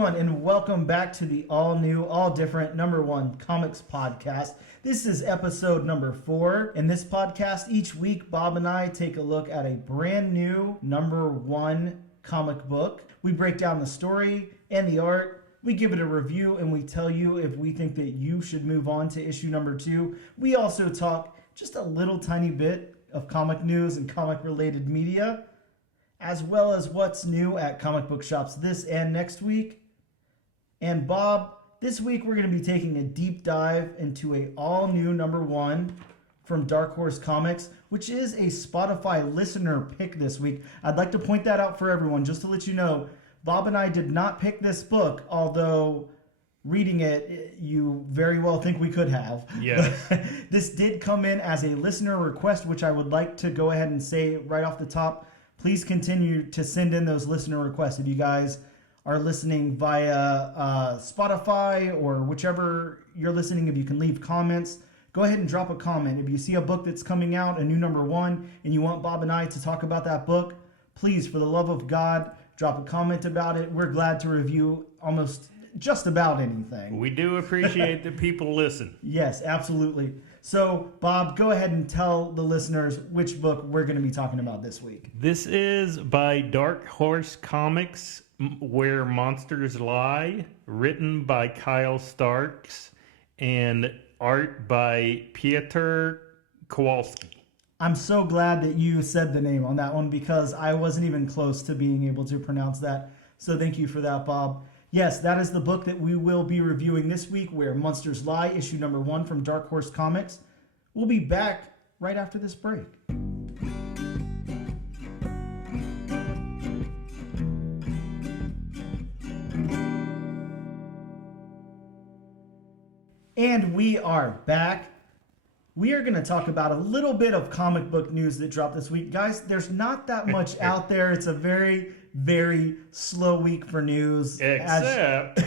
everyone, and welcome back to the all-new, all-different #1 comics podcast. This is episode number 4. In this podcast, each week, Bob and I take a look at a brand new #1 comic book. We break down the story and the art. We give it a review, and we tell you if we think that you should move on to issue number 2. We also talk just a little tiny bit of comic news and comic-related media, as well as what's new at comic book shops this and next week. And Bob, this week we're going to be taking a deep dive into a all-new #1 from Dark Horse Comics, which is a Spotify listener pick this week. I'd like to point that out for everyone, just to let you know, Bob and I did not pick this book, although reading it, you very well think we could have. Yeah. This did come in as a listener request, which I would like to go ahead and say right off the top. Please continue to send in those listener requests. If you guys are listening via Spotify or whichever you're listening, if you can leave comments, go ahead and drop a comment. If you see a book that's coming out, a new #1, and you want Bob and I to talk about that book, please, for the love of God, drop a comment about it. We're glad to review almost just about anything. We do appreciate that people listen. Yes, absolutely. So, Bob, go ahead and tell the listeners which book we're going to be talking about this week. This is by Dark Horse Comics, Where Monsters Lie, written by Kyle Starks, and art by Piotr Kowalski. I'm so glad that you said the name on that one because I wasn't even close to being able to pronounce that. So thank you for that, Bob. Yes, that is the book that we will be reviewing this week, Where Monsters Lie, issue #1 from Dark Horse Comics. We'll be back right after this break. And we are back. We are going to talk about a little bit of comic book news that dropped this week. Guys, there's not that much out there. It's a very, very slow week for news. Except,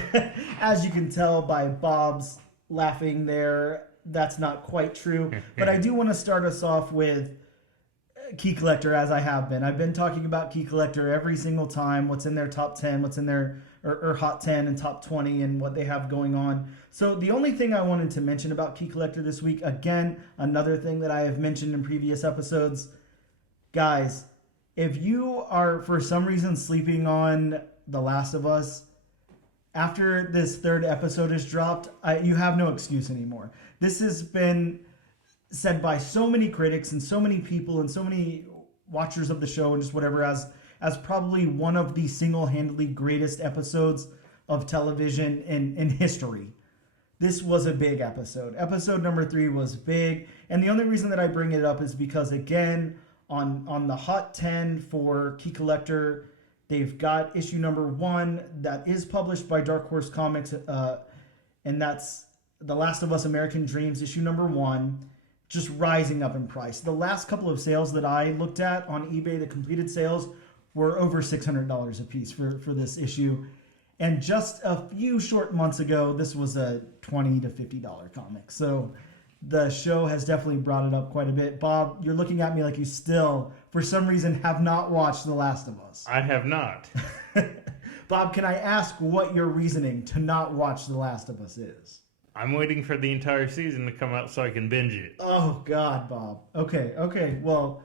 as you can tell by Bob's laughing there, that's not quite true. But I do want to start us off with Key Collector, as I have been. I've been talking about Key Collector every single time, what's in their top 10, what's in their or hot 10 and top 20 and what they have going on. So the only thing I wanted to mention about Key Collector this week, again, another thing that I have mentioned in previous episodes, guys, if you are for some reason sleeping on The Last of Us, after this 3rd episode is dropped, you have no excuse anymore. This has been said by so many critics and so many people and so many watchers of the show and just whatever as probably one of the single-handedly greatest episodes of television in history. This was a big episode. Episode number 3 was big. And the only reason that I bring it up is because, again, on the Hot 10 for Key Collector, they've got issue #1 that is published by Dark Horse Comics. And that's The Last of Us American Dreams, issue #1. Just rising up in price. The last couple of sales that I looked at on eBay, the completed sales, were over $600 a piece for this issue. And just a few short months ago, this was a $20 to $50 comic. So the show has definitely brought it up quite a bit. Bob, you're looking at me like you still, for some reason, have not watched The Last of Us. I have not. Bob, can I ask what your reasoning to not watch The Last of Us is? I'm waiting for the entire season to come out so I can binge it. Oh, God, Bob. Okay. Well,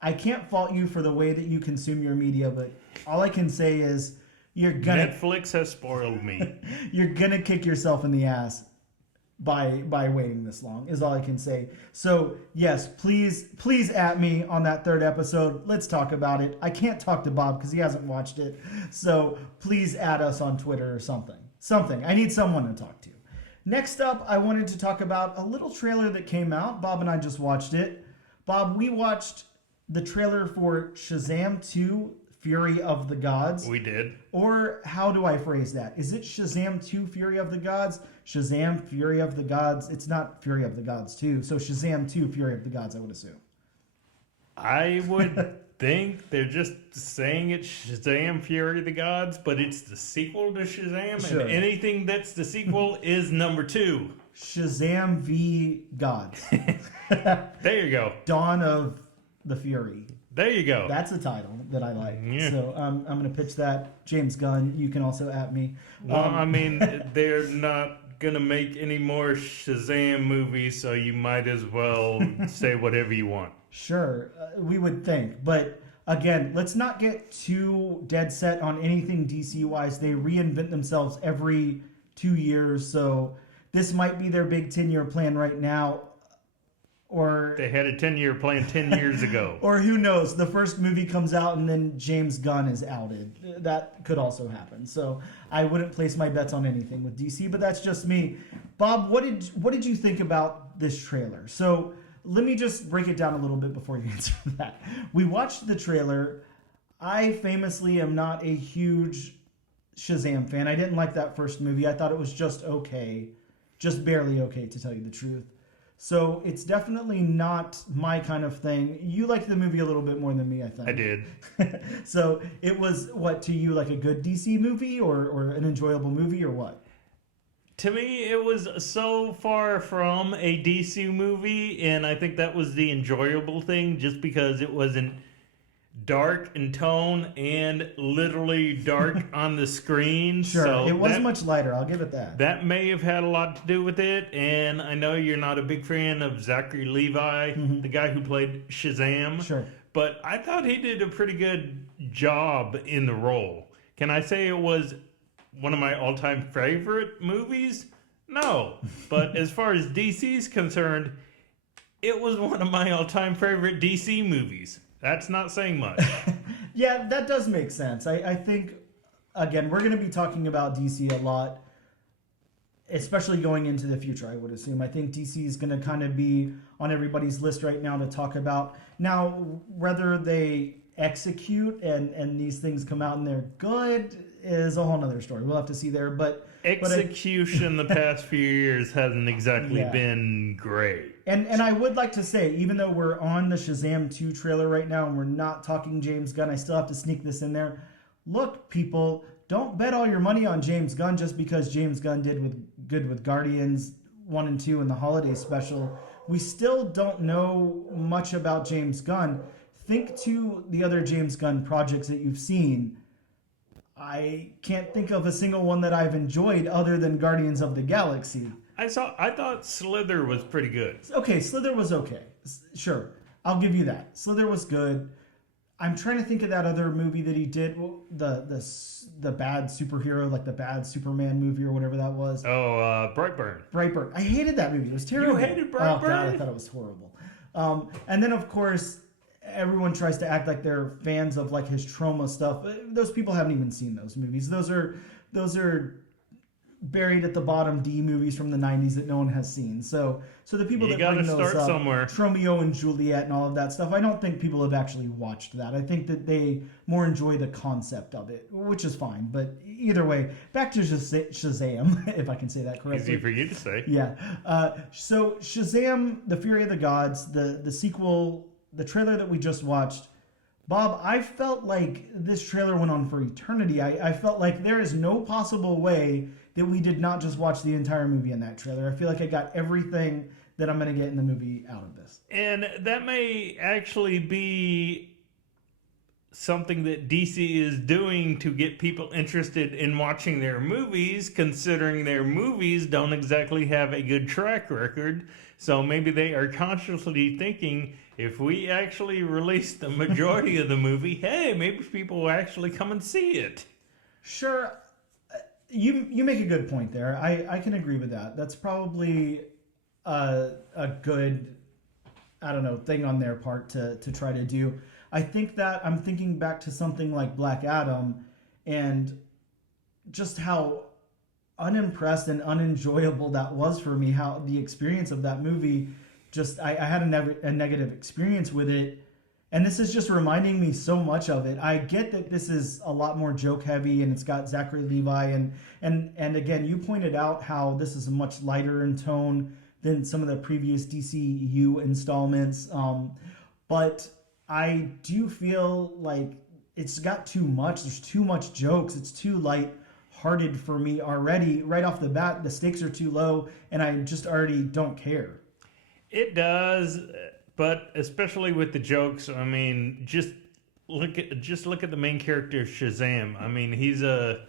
I can't fault you for the way that you consume your media, but all I can say is Netflix has spoiled me. You're gonna kick yourself in the ass by waiting this long, is all I can say. So, yes, please at me on that 3rd episode. Let's talk about it. I can't talk to Bob because he hasn't watched it. So, please add us on Twitter or something. I need someone to talk to. Next up, I wanted to talk about a little trailer that came out. Bob and I just watched it. Bob, we watched the trailer for Shazam 2, Fury of the Gods. We did. Or how do I phrase that? Is it Shazam 2, Fury of the Gods? Shazam, Fury of the Gods. It's not Fury of the Gods 2. So Shazam 2, Fury of the Gods, I would assume. I would think they're just saying it's Shazam, Fury of the Gods, but it's the sequel to Shazam, Sure. and anything that's the sequel is #2. Shazam v. Gods. There you go. Dawn of the Fury. There you go. That's a title that I like. Yeah. So I'm going to pitch that. James Gunn, you can also at me. Well, I mean, they're not going to make any more Shazam movies, so you might as well say whatever you want. Sure, we would think. But again, let's not get too dead set on anything DC-wise. They reinvent themselves every 2 years, so this might be their big 10-year plan right now. Or They had a 10-year plan 10 years ago. Or who knows? The first movie comes out and then James Gunn is outed. That could also happen. So I wouldn't place my bets on anything with DC, but that's just me. Bob, what did you think about this trailer? So let me just break it down a little bit before you answer that. We watched the trailer. I famously am not a huge Shazam fan. I didn't like that first movie. I thought it was just okay, just barely okay, to tell you the truth. So it's definitely not my kind of thing. You liked the movie a little bit more than me, I think. I did. So it was, what, to you, like a good DC movie or an enjoyable movie or what? To me, it was so far from a DC movie, and I think that was the enjoyable thing, just because it wasn't dark in tone and literally dark on the screen. Sure, so it was that, much lighter, I'll give it that. That may have had a lot to do with it, and I know you're not a big fan of Zachary Levi, the guy who played Shazam. Sure. But I thought he did a pretty good job in the role. Can I say it was one of my all-time favorite movies? No. But as far as DC's concerned, it was one of my all-time favorite DC movies. That's not saying much. Yeah, that does make sense. I think, again, we're going to be talking about DC a lot, especially going into the future, I would assume. I think DC is going to kind of be on everybody's list right now to talk about. Now, whether they execute and these things come out and they're good is a whole nother story. We'll have to see there. But execution the past few years hasn't exactly been great. And I would like to say, even though we're on the Shazam 2 trailer right now and we're not talking James Gunn, I still have to sneak this in there. Look, people, don't bet all your money on James Gunn just because James Gunn did good with Guardians 1 and 2 and the holiday special. We still don't know much about James Gunn. Think to the other James Gunn projects that you've seen. I can't think of a single one that I've enjoyed other than Guardians of the Galaxy. I thought Slither was pretty good. Okay, Slither was okay. Sure, I'll give you that. Slither was good. I'm trying to think of that other movie that he did, the bad superhero, like the bad Superman movie or whatever that was. Oh, Brightburn. Brightburn. I hated that movie. It was terrible. You hated Oh God, I Brightburn? thought it was horrible. And then of course, everyone tries to act like they're fans of like his trauma stuff. Those people haven't even seen those movies. Those are buried at the bottom D movies from the 90s that no one has seen. So the people You that gotta bring those start up, somewhere. Romeo and Juliet and all of that stuff, I don't think people have actually watched that. I think that they more enjoy the concept of it, which is fine. But either way, back to Shazam, if I can say that correctly. Easy for you to say. Yeah. So Shazam, The Fury of the Gods, the sequel, the trailer that we just watched, Bob, I felt like this trailer went on for eternity. I felt like there is no possible way that we did not just watch the entire movie in that trailer. I feel like I got everything that I'm going to get in the movie out of this. And that may actually be something that DC is doing to get people interested in watching their movies, considering their movies don't exactly have a good track record. So maybe they are consciously thinking, if we actually release the majority of the movie, hey, maybe people will actually come and see it. Sure. You make a good point there. I can agree with that. That's probably a good, I don't know, thing on their part to try to do. I think that I'm thinking back to something like Black Adam and just how unimpressed and unenjoyable that was for me, how the experience of that movie, just I had a negative experience with it. And this is just reminding me so much of it. I get that this is a lot more joke heavy and it's got Zachary Levi and again, you pointed out how this is much lighter in tone than some of the previous DCU installments. But I do feel like it's got too much. There's too much jokes. It's too light-hearted for me already. Right off the bat, the stakes are too low and I just already don't care. It does. but especially with the jokes, I mean, just look at the main character of Shazam. I mean, he's a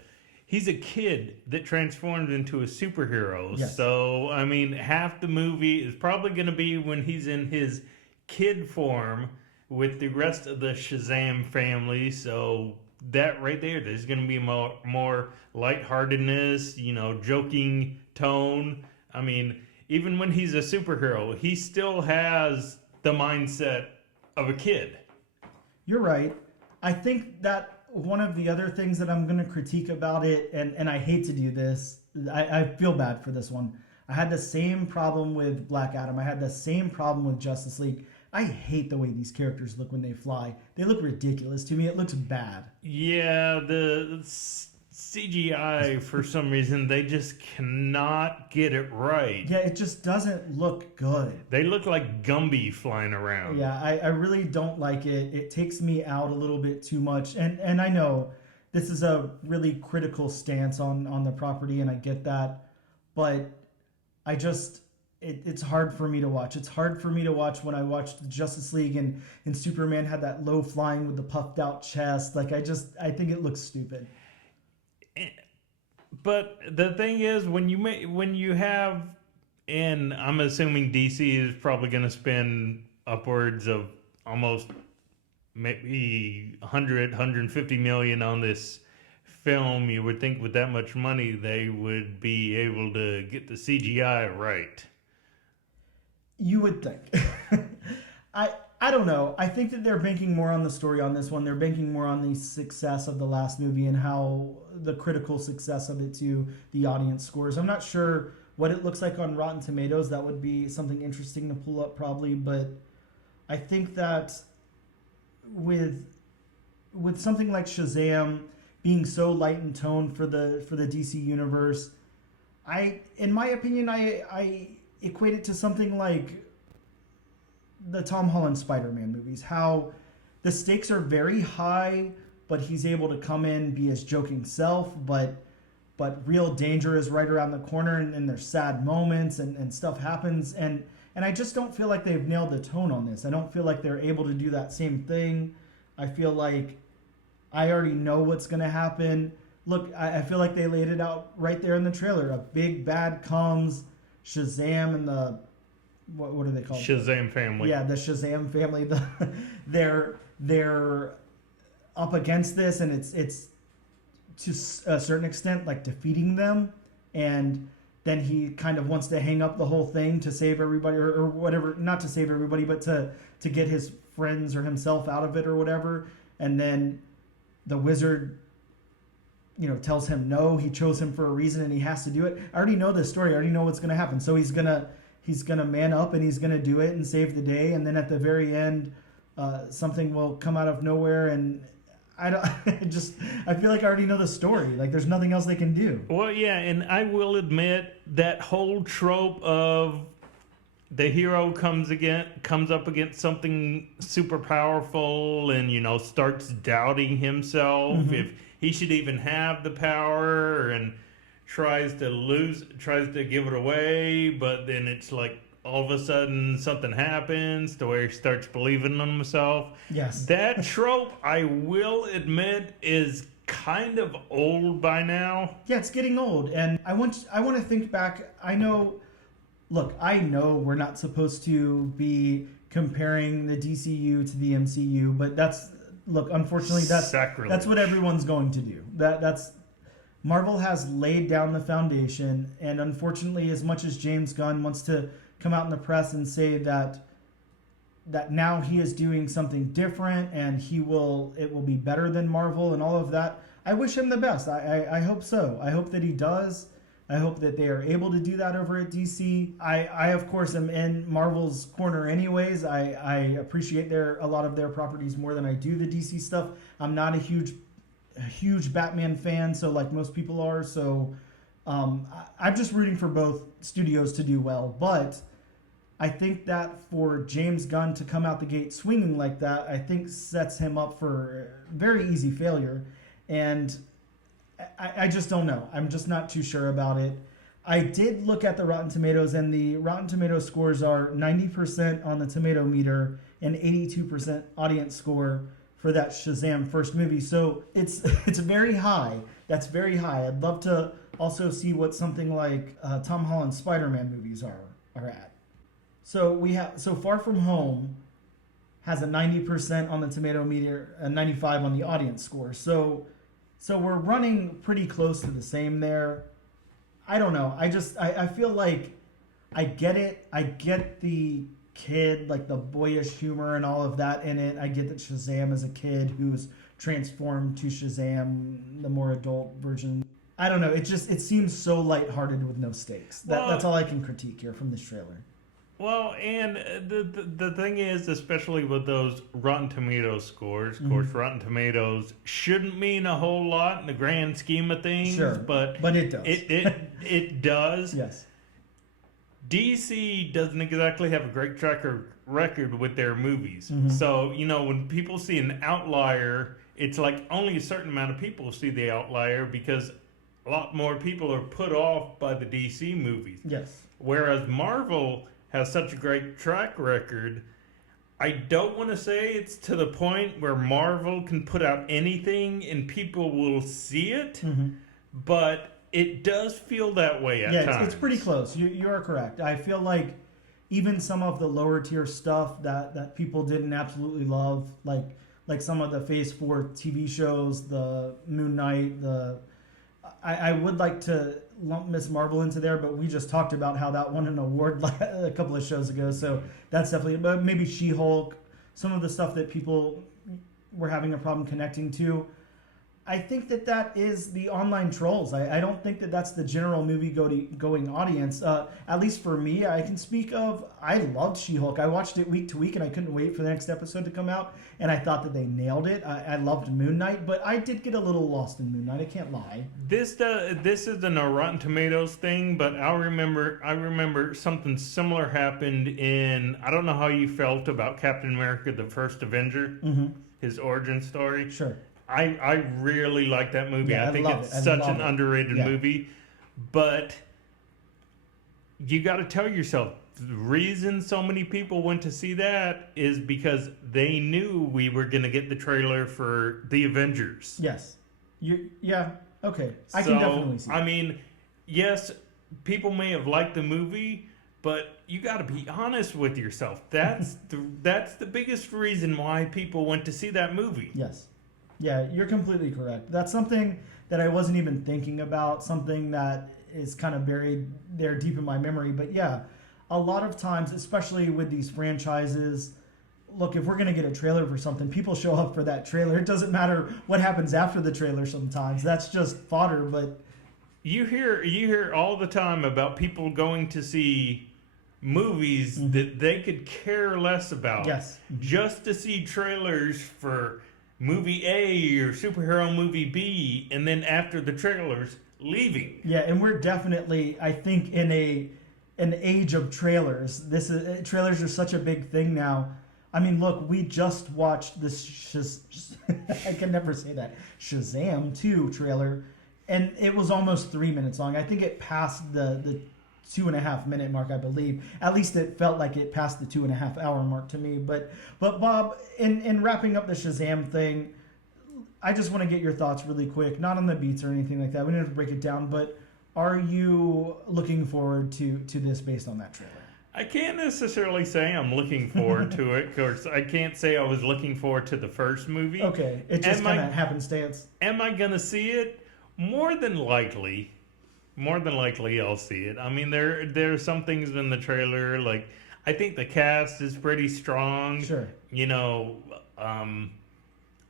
kid that transformed into a superhero. Yes. So, I mean, half the movie is probably going to be when he's in his kid form with the rest of the Shazam family. So, that right there's going to be more lightheartedness, joking tone. I mean, even when he's a superhero, he still has the mindset of a kid. You're right. I think that one of the other things that I'm going to critique about it, and I hate to do this, I feel bad for this one. I had the same problem with Black Adam. I had the same problem with Justice League. I hate the way these characters look when they fly. They look ridiculous to me. It looks bad. Yeah, the CGI, for some reason, they just cannot get it right. Yeah, it just doesn't look good. They look like Gumby flying around. Yeah, I really don't like it. It takes me out a little bit too much. And I know this is a really critical stance on the property, and I get that. But I just... It's hard for me to watch. It's hard for me to watch when I watched the Justice League and Superman had that low flying with the puffed out chest. Like, I think it looks stupid. But the thing is, when you have, and I'm assuming DC is probably going to spend upwards of almost maybe 150 million on this film. You would think with that much money, they would be able to get the CGI right. You would think. I don't know. I think that they're banking more on the story on this one. They're banking more on the success of the last movie and how the critical success of it to the audience scores. I'm not sure what it looks like on Rotten Tomatoes. That would be something interesting to pull up probably, but I think that with something like Shazam being so light in tone for the DC universe, in my opinion, I equate it to something like the Tom Holland Spider-Man movies, how the stakes are very high, but he's able to come in, be his joking self, but real danger is right around the corner, and there's sad moments and stuff happens, and I just don't feel like they've nailed the tone on this. I don't feel like they're able to do that same thing. I feel like I already know what's going to happen. Look, I feel like they laid it out right there in the trailer. A big bad comes, Shazam and the what are they called? Shazam family. Yeah, the Shazam family. They're up against this, and it's to a certain extent like defeating them, and then he kind of wants to hang up the whole thing to save everybody or whatever. Not to save everybody, but to get his friends or himself out of it or whatever. And then the wizard, tells him no, he chose him for a reason and he has to do it. I already know this story. I already know what's going to happen. So he's going to man up and he's going to do it and save the day. And then at the very end, something will come out of nowhere. And I feel like I already know the story. Like there's nothing else they can do. Well, yeah. And I will admit that whole trope of the hero comes up against something super powerful and, starts doubting himself. Mm-hmm. If he should even have the power, and tries to give it away, but then it's like all of a sudden something happens to where he starts believing in himself. Yes. That trope, I will admit, is kind of old by now. Yeah, it's getting old, and I want to think back. I know we're not supposed to be comparing the DCU to the MCU, but unfortunately that's what everyone's going to do. That's Marvel has laid down the foundation, and unfortunately, as much as James Gunn wants to come out in the press and say that now he is doing something different and it will be better than Marvel and all of that, I wish him the best. I hope so. I hope that he does. I hope that they are able to do that over at DC. I of course am in Marvel's corner anyways. I appreciate a lot of their properties more than I do the DC stuff. I'm not a huge Batman fan, so like most people are. So I'm just rooting for both studios to do well. But I think that for James Gunn to come out the gate swinging like that, I think sets him up for very easy failure. And I just don't know. I'm just not too sure about it. I did look at the Rotten Tomatoes, and the Rotten Tomatoes scores are 90% on the tomato meter and 82% audience score for that Shazam first movie. So it's very high. That's very high. I'd love to also see what something like Tom Holland's Spider-Man movies are at. So we have Far From Home has a 90% on the tomato meter and 95 on the audience score. So we're running pretty close to the same there. I don't know. I feel like I get it. I get the kid, like the boyish humor and all of that in it. I get that Shazam is a kid who's transformed to Shazam, the more adult version. I don't know. It seems so lighthearted with no stakes. That's all I can critique here from this trailer. Well, and the thing is, especially with those Rotten Tomatoes scores, of course, Rotten Tomatoes shouldn't mean a whole lot in the grand scheme of things. Sure, but it does. It does. Yes. DC doesn't exactly have a great track record with their movies. So, when people see an outlier, it's like only a certain amount of people see the outlier because a lot more people are put off by the DC movies. Yes. Whereas Marvel has such a great track record, I don't want to say it's to the point where Marvel can put out anything and people will see it, but it does feel that way at times. It's pretty close. You are correct. I feel like even some of the lower tier stuff that people didn't absolutely love, like some of the Phase 4 TV shows, the Moon Knight, I would like to lump Miss Marvel into there, but we just talked about how that won an award a couple of shows ago, so that's definitely, but maybe She-Hulk, some of the stuff that people were having a problem connecting to. I think that is the online trolls. I don't think that's the general movie-going audience. At least for me, I can speak of, I loved She-Hulk. I watched it week to week, and I couldn't wait for the next episode to come out, and I thought that they nailed it. I loved Moon Knight, but I did get a little lost in Moon Knight. I can't lie. This isn't a Rotten Tomatoes thing, but I remember something similar happened in, I don't know how you felt about Captain America, the First Avenger, his origin story. Sure. I really like that movie. Yeah, I think it's such an underrated movie. But you got to tell yourself, the reason so many people went to see that is because they knew we were going to get the trailer for The Avengers. Yes. Yeah. Okay. I can definitely see that. I mean, yes, people may have liked the movie, but you got to be honest with yourself. That's the biggest reason why people went to see that movie. Yes. Yeah, you're completely correct. That's something that I wasn't even thinking about, something that is kind of buried there deep in my memory. But yeah, a lot of times, especially with these franchises, look, if we're going to get a trailer for something, people show up for that trailer. It doesn't matter what happens after the trailer sometimes. That's just fodder, but... You hear all the time about people going to see movies that they could care less about. Yes. Just to see trailers for movie A or superhero movie B, and then after the trailers, leaving. Yeah, and we're definitely, I think, in an age of trailers. Trailers are such a big thing now. I mean, look, we just watched this I can never say that, Shazam 2 trailer, and it was almost 3 minutes long. I think it passed the 2.5 minute mark, I believe. At least it felt like it passed the 2.5 hour mark to me. But Bob, in wrapping up the Shazam thing, I just want to get your thoughts really quick, not on the beats or anything like that. We don't have to break it down, but are you looking forward to this based on that trailer? I can't necessarily say I'm looking forward to it, because I can't say I was looking forward to the first movie. Okay, it just kind of happenstance. Am I going to see it? More than likely, I'll see it. I mean, there are some things in the trailer, like, I think the cast is pretty strong. Sure.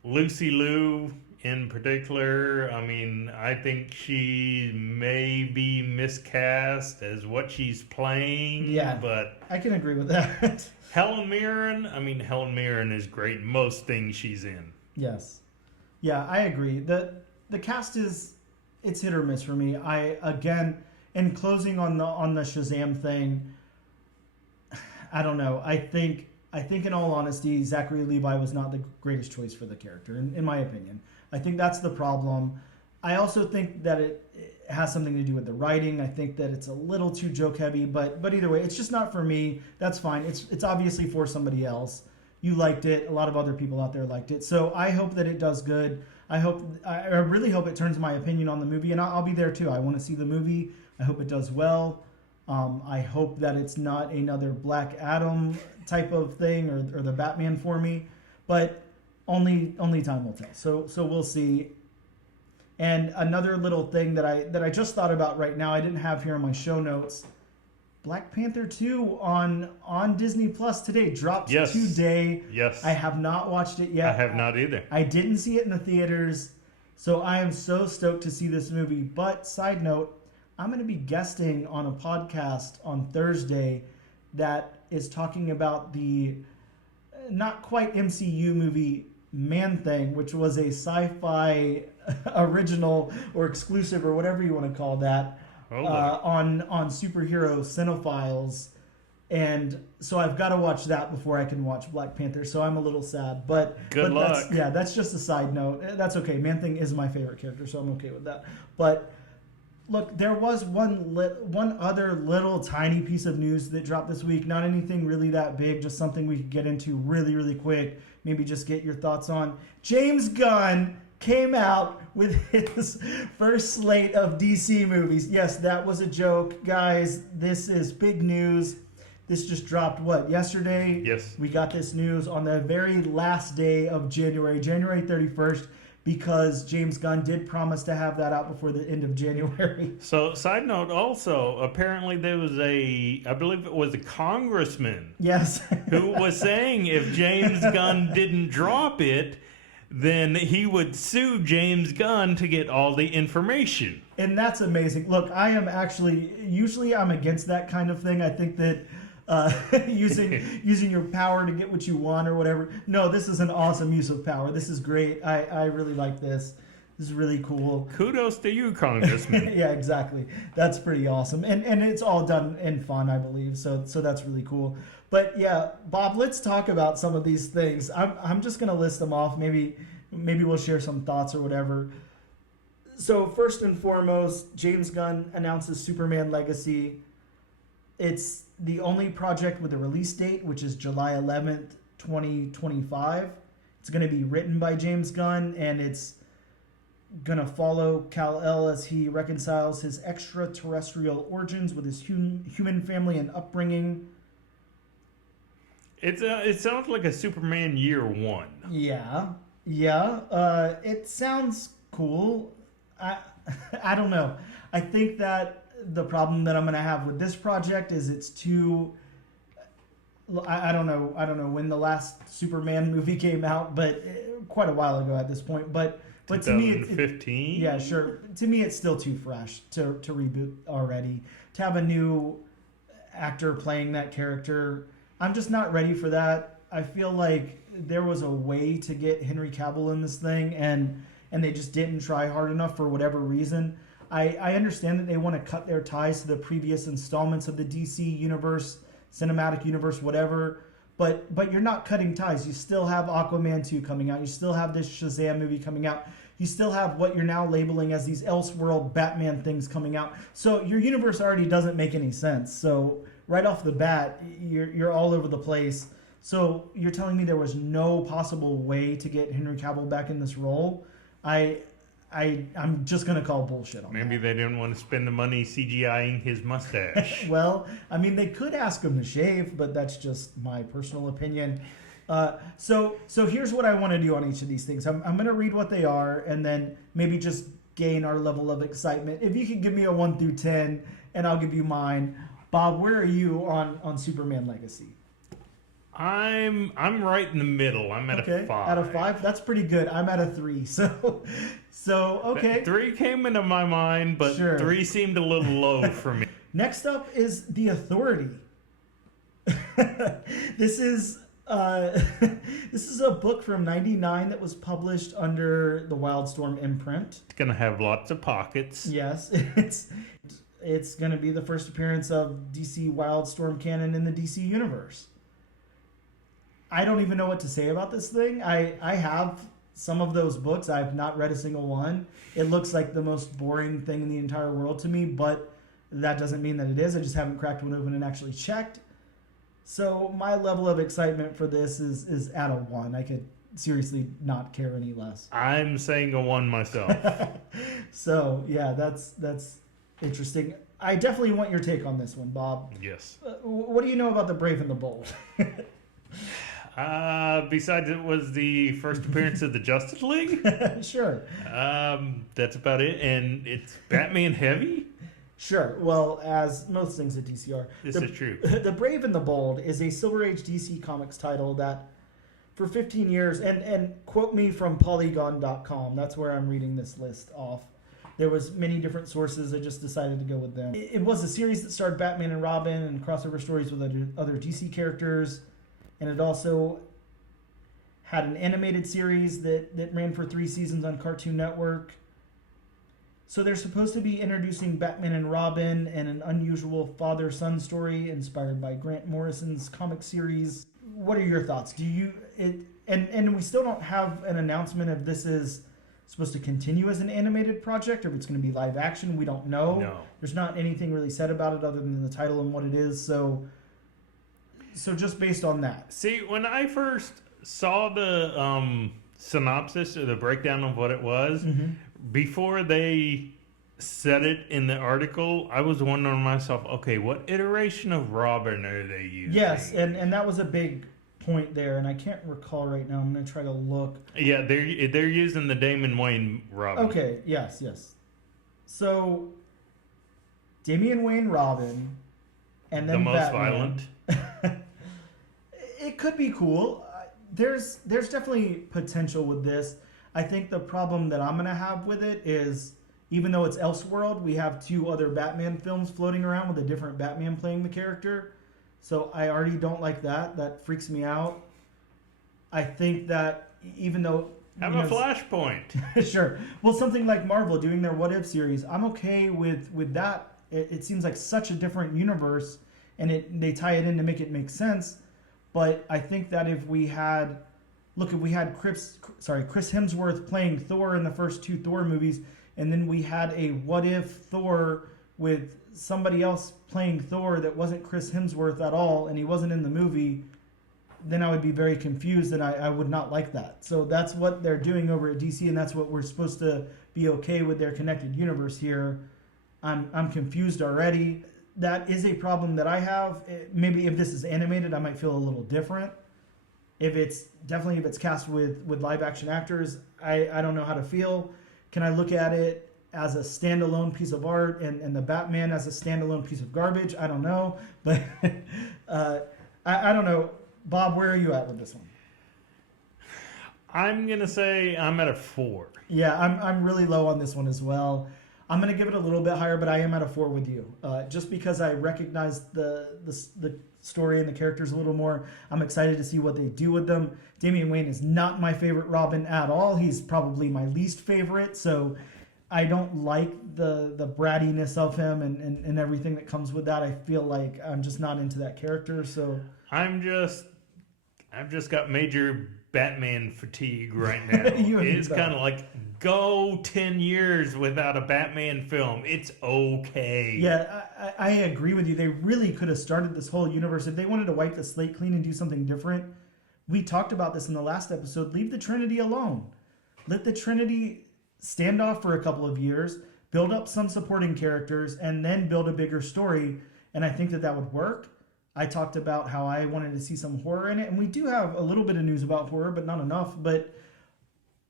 Lucy Liu in particular, I mean, I think she may be miscast as what she's playing. Yeah, but I can agree with that. Helen Mirren is great in most things she's in. Yes. Yeah, I agree. The cast it's hit or miss for me. Again, in closing on the Shazam thing, I don't know. I think in all honesty, Zachary Levi was not the greatest choice for the character, in my opinion. I think that's the problem. I also think that it has something to do with the writing. I think that it's a little too joke heavy, but either way, it's just not for me. That's fine. It's obviously for somebody else. You liked it. A lot of other people out there liked it. So I hope that it does good. I really hope it turns my opinion on the movie, and I'll be there too. I want to see the movie. I hope it does well. I hope that it's not another Black Adam type of thing or the Batman for me, but only time will tell. So we'll see. And another little thing that I just thought about right now, I didn't have here in my show notes. Black Panther 2 on Disney Plus today dropped today. Yes. I have not watched it yet. I have not either. I didn't see it in the theaters, so I am so stoked to see this movie. But side note, I'm going to be guesting on a podcast on Thursday that is talking about the not quite MCU movie Man-Thing, which was a sci-fi original or exclusive or whatever you want to call that on superhero cinephiles. And so I've got to watch that before I can watch Black Panther. So I'm a little sad, but Good luck. That's just a side note. That's okay. Man-Thing is my favorite character, so I'm okay with that. But look, there was one other little tiny piece of news that dropped this week. Not anything really that big, just something we could get into really, really quick. Maybe just get your thoughts on. James Gunn came out with his first slate of DC movies. Yes, that was a joke. Guys, this is big news. This just dropped, yesterday? Yes. We got this news on the very last day of January 31st, because James Gunn did promise to have that out before the end of January. So, side note also, apparently there was I believe it was a congressman Yes. who was saying if James Gunn didn't drop it, then he would sue James Gunn to get all the information. And that's amazing. Look, I am usually I'm against that kind of thing. I think that using your power to get what you want or whatever. No, this is an awesome use of power. This is great. I really like this. This is really cool. Kudos to you, Congressman. Yeah, exactly. That's pretty awesome. And it's all done in fun, I believe. So that's really cool. But yeah, Bob, let's talk about some of these things. I'm just going to list them off. Maybe we'll share some thoughts or whatever. So first and foremost, James Gunn announces Superman Legacy. It's the only project with a release date, which is July 11th, 2025. It's going to be written by James Gunn, and it's going to follow Kal-El as he reconciles his extraterrestrial origins with his human family and upbringing. It sounds like a Superman Year One. Yeah. It sounds cool. I don't know. I think that the problem that I'm going to have with this project is it's too. I don't know when the last Superman movie came out, but quite a while ago at this point. But to me, 2015. Yeah, sure. To me, it's still too fresh to reboot already. To have a new actor playing that character, I'm just not ready for that. I feel like there was a way to get Henry Cavill in this thing, and they just didn't try hard enough for whatever reason. I understand that they want to cut their ties to the previous installments of the DC universe, cinematic universe, whatever. But you're not cutting ties. You still have Aquaman 2 coming out. You still have this Shazam movie coming out. You still have what you're now labeling as these Elseworld Batman things coming out. So your universe already doesn't make any sense. So right off the bat, you're all over the place. So you're telling me there was no possible way to get Henry Cavill back in this role? I'm just going to call bullshit on Maybe that. they didn't want to spend the money CGIing his mustache. Well, I mean, they could ask him to shave, but that's just my personal opinion. So here's what I want to do on each of these things. I'm going to read what they are and then maybe just gain our level of excitement. If you could give me a 1 through 10, and I'll give you mine. Bob, where are you on Superman Legacy? I'm right in the middle. I'm at a 5. Out of 5? That's pretty good. I'm at a 3. So okay. 3 came into my mind, but Sure. 3 seemed a little low for me. Next up is The Authority. This is a book from '99 that was published under the Wildstorm imprint. It's gonna have lots of pockets. Yes, it's going to be the first appearance of DC Wildstorm canon in the DC universe. I don't even know what to say about this thing. I have some of those books. I've not read a single one. It looks like the most boring thing in the entire world to me, but that doesn't mean that it is. I just haven't cracked one open and actually checked. So my level of excitement for this is at a 1. I could seriously not care any less. I'm saying a 1 myself. So yeah, that's interesting. I definitely want your take on this one, Bob. Yes. What do you know about The Brave and the Bold? Besides, it was the first appearance of the Justice League. Sure. That's about it, and it's Batman heavy. Sure. Well, as most things at DC are. This is true. The Brave and the Bold is a Silver Age DC Comics title that, for 15 years, and quote me from Polygon.com, that's where I'm reading this list off. There was many different sources. I just decided to go with them. It was a series that starred Batman and Robin and crossover stories with other DC characters. And it also had an animated series that ran for 3 seasons on Cartoon Network. So they're supposed to be introducing Batman and Robin and an unusual father-son story inspired by Grant Morrison's comic series. What are your thoughts? And we still don't have an announcement if this is supposed to continue as an animated project or if it's going to be live action. We don't know. No. There's not anything really said about it other than the title and what it is. So just based on that. See, when I first saw the synopsis or the breakdown of what it was, before they said it in the article, I was wondering to myself, okay, what iteration of Robin are they using? Yes, and that was a big point there, and I can't recall right now. I'm going to try to look. Yeah, they're using the Damian Wayne Robin. Okay, yes. So, Damian Wayne Robin, and then the most Batman. violent. It could be cool. There's definitely potential with this. I think the problem that I'm going to have with it is, even though it's Elseworld, we have 2 other Batman films floating around with a different Batman playing the character. So I already don't like that. That freaks me out. I think that even though... Have a flashpoint. Sure. Well, something like Marvel doing their What If series, I'm okay with that. It seems like such a different universe, and they tie it in to make it make sense. But I think that if we had Chris Hemsworth playing Thor in the first 2 Thor movies, and then we had a What If Thor with somebody else playing Thor that wasn't Chris Hemsworth at all, and he wasn't in the movie, then I would be very confused, and I would not like that. So that's what they're doing over at DC, and that's what we're supposed to be okay with their connected universe here. I'm confused already. That is a problem that I have. Maybe if this is animated, I might feel a little different. If it's cast with live action actors, I don't know how to feel. Can I look at it as a standalone piece of art and the Batman as a standalone piece of garbage? I don't know. But I don't know. Bob, where are you at with this one? I'm going to say I'm at a 4. Yeah, I'm really low on this one as well. I'm going to give it a little bit higher, but I am at a 4 with you. Just because I recognize the story and the characters a little more. I'm excited to see what they do with them. Damian Wayne is not my favorite Robin at all. He's probably my least favorite, so I don't like the brattiness of him and everything that comes with that. I feel like I'm just not into that character, so... I've just got major Batman fatigue right now. It's kind of like, go 10 years without a Batman film. It's okay. Yeah, I agree with you. They really could have started this whole universe. If they wanted to wipe the slate clean and do something different, we talked about this in the last episode. Leave the Trinity alone. Let the Trinity stand off for a couple of years, build up some supporting characters, and then build a bigger story. And I think that would work. I talked about how I wanted to see some horror in it, and we do have a little bit of news about horror, but not enough. But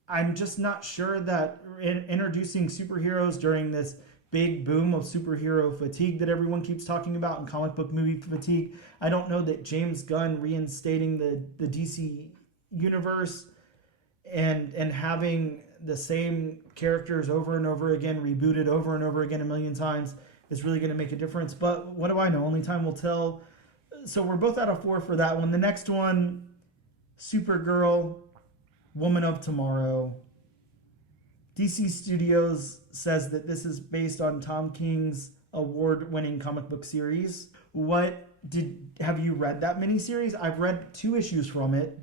I'm just not sure that introducing superheroes during this big boom of superhero fatigue that everyone keeps talking about and comic book movie fatigue, I don't know that James Gunn reinstating the DC universe and having the same characters over and over again, rebooted over and over again a million times, is really going to make a difference. But what do I know? Only time will tell. So we're both at a 4 for that one. The next one, Supergirl, Woman of Tomorrow. DC Studios says that this is based on Tom King's award-winning comic book series. Have you read that miniseries? I've read 2 issues from it.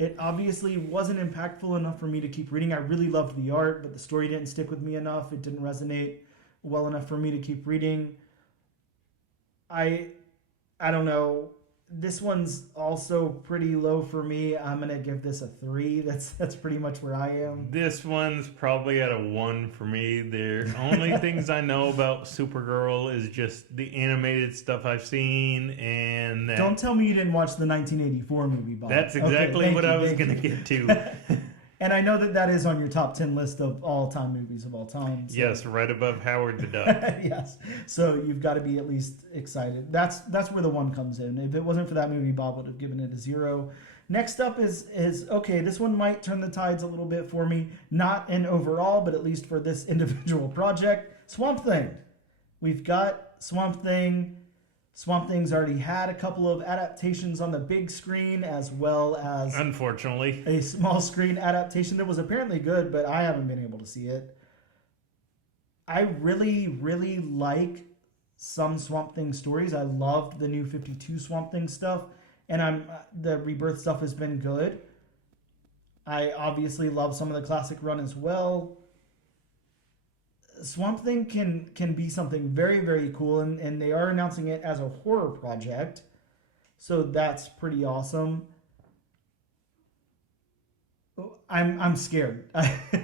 It obviously wasn't impactful enough for me to keep reading. I really loved the art, but the story didn't stick with me enough. It didn't resonate well enough for me to keep reading. I don't know. This one's also pretty low for me. I'm gonna give this a 3. That's pretty much where I am. This one's probably at a 1 for me. The only things I know about Supergirl is just the animated stuff I've seen, and that, Don't tell me you didn't watch the 1984 movie, Bob. that's Okay, exactly thank what you, I was thank going to you. get to. And I know that is on your top 10 list of all-time movies of all time. So. Yes, right above Howard the Duck. Yes. So you've got to be at least excited. That's where the 1 comes in. If it wasn't for that movie, Bob would have given it a 0. Next up is okay, this one might turn the tides a little bit for me. Not in overall, but at least for this individual project. Swamp Thing. We've got Swamp Thing. Swamp Thing's already had a couple of adaptations on the big screen as well as Unfortunately. a small screen adaptation that was apparently good, but I haven't been able to see it. I really, really like some Swamp Thing stories. I loved the new 52 Swamp Thing stuff, and the Rebirth stuff has been good. I obviously love some of the classic run as well. Swamp Thing can be something very, very cool, and they are announcing it as a horror project, so that's pretty awesome. I'm scared.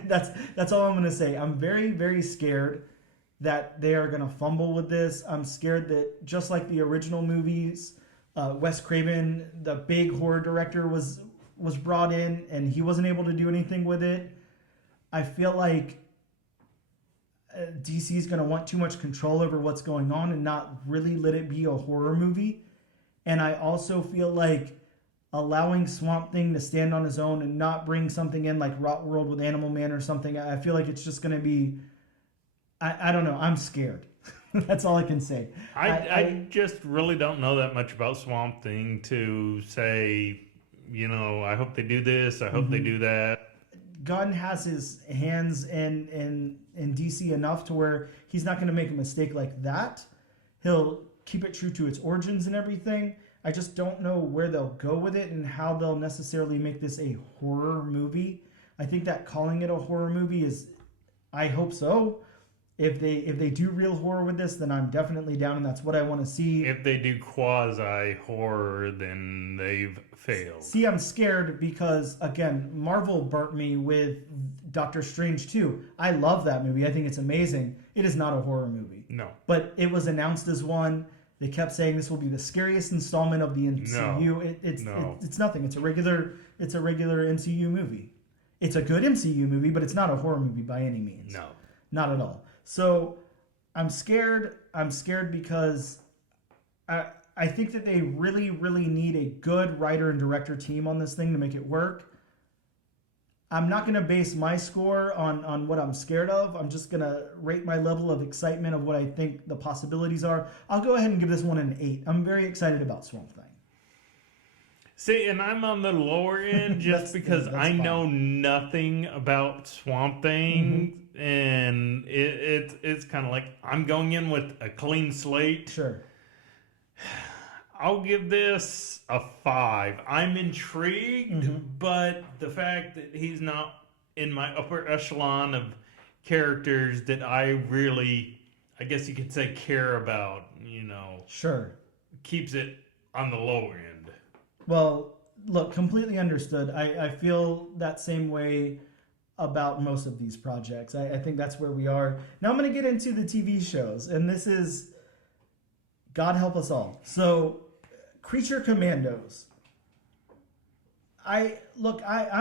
That's all I'm gonna say. I'm very, very scared that they are gonna fumble with this. I'm scared that just like the original movies, Wes Craven, the big horror director, was brought in and he wasn't able to do anything with it. I feel like DC is going to want too much control over what's going on and not really let it be a horror movie. And I also feel like allowing Swamp Thing to stand on his own and not bring something in like Rot World with Animal Man or something, I feel like it's just going to be, I don't know, I'm scared. That's all I can say. I just really don't know that much about Swamp Thing to say, I hope they do this, I hope they do that. Gunn has his hands in DC enough to where he's not going to make a mistake like that. He'll keep it true to its origins and everything. I just don't know where they'll go with it and how they'll necessarily make this a horror movie. I think that calling it a horror movie is, I hope so. If they do real horror with this, then I'm definitely down, and that's what I want to see. If they do quasi horror, then they've failed. See, I'm scared because, again, Marvel burnt me with Doctor Strange 2. I love that movie. I think it's amazing. It is not a horror movie. No. But it was announced as one. They kept saying this will be the scariest installment of the MCU. It's nothing. It's a regular MCU movie. It's a good MCU movie, but it's not a horror movie by any means. No. Not at all. So I'm scared. I'm scared because I think that they really, really need a good writer and director team on this thing to make it work. I'm not going to base my score on what I'm scared of. I'm just going to rate my level of excitement of what I think the possibilities are. I'll go ahead and give this one an 8. I'm very excited about Swamp Thing. See, and I'm on the lower end just because that's I fine. know nothing about Swamp Thing, and it's kind of like I'm going in with a clean slate. Sure. I'll give this a 5. I'm intrigued, but the fact that he's not in my upper echelon of characters that I really, I guess you could say, care about, Sure. keeps it on the low end. Well, look, completely understood. I feel that same way about most of these projects. I think that's where we are. Now I'm going to get into the TV shows, and this is God help us all. So, Creature Commandos. I'm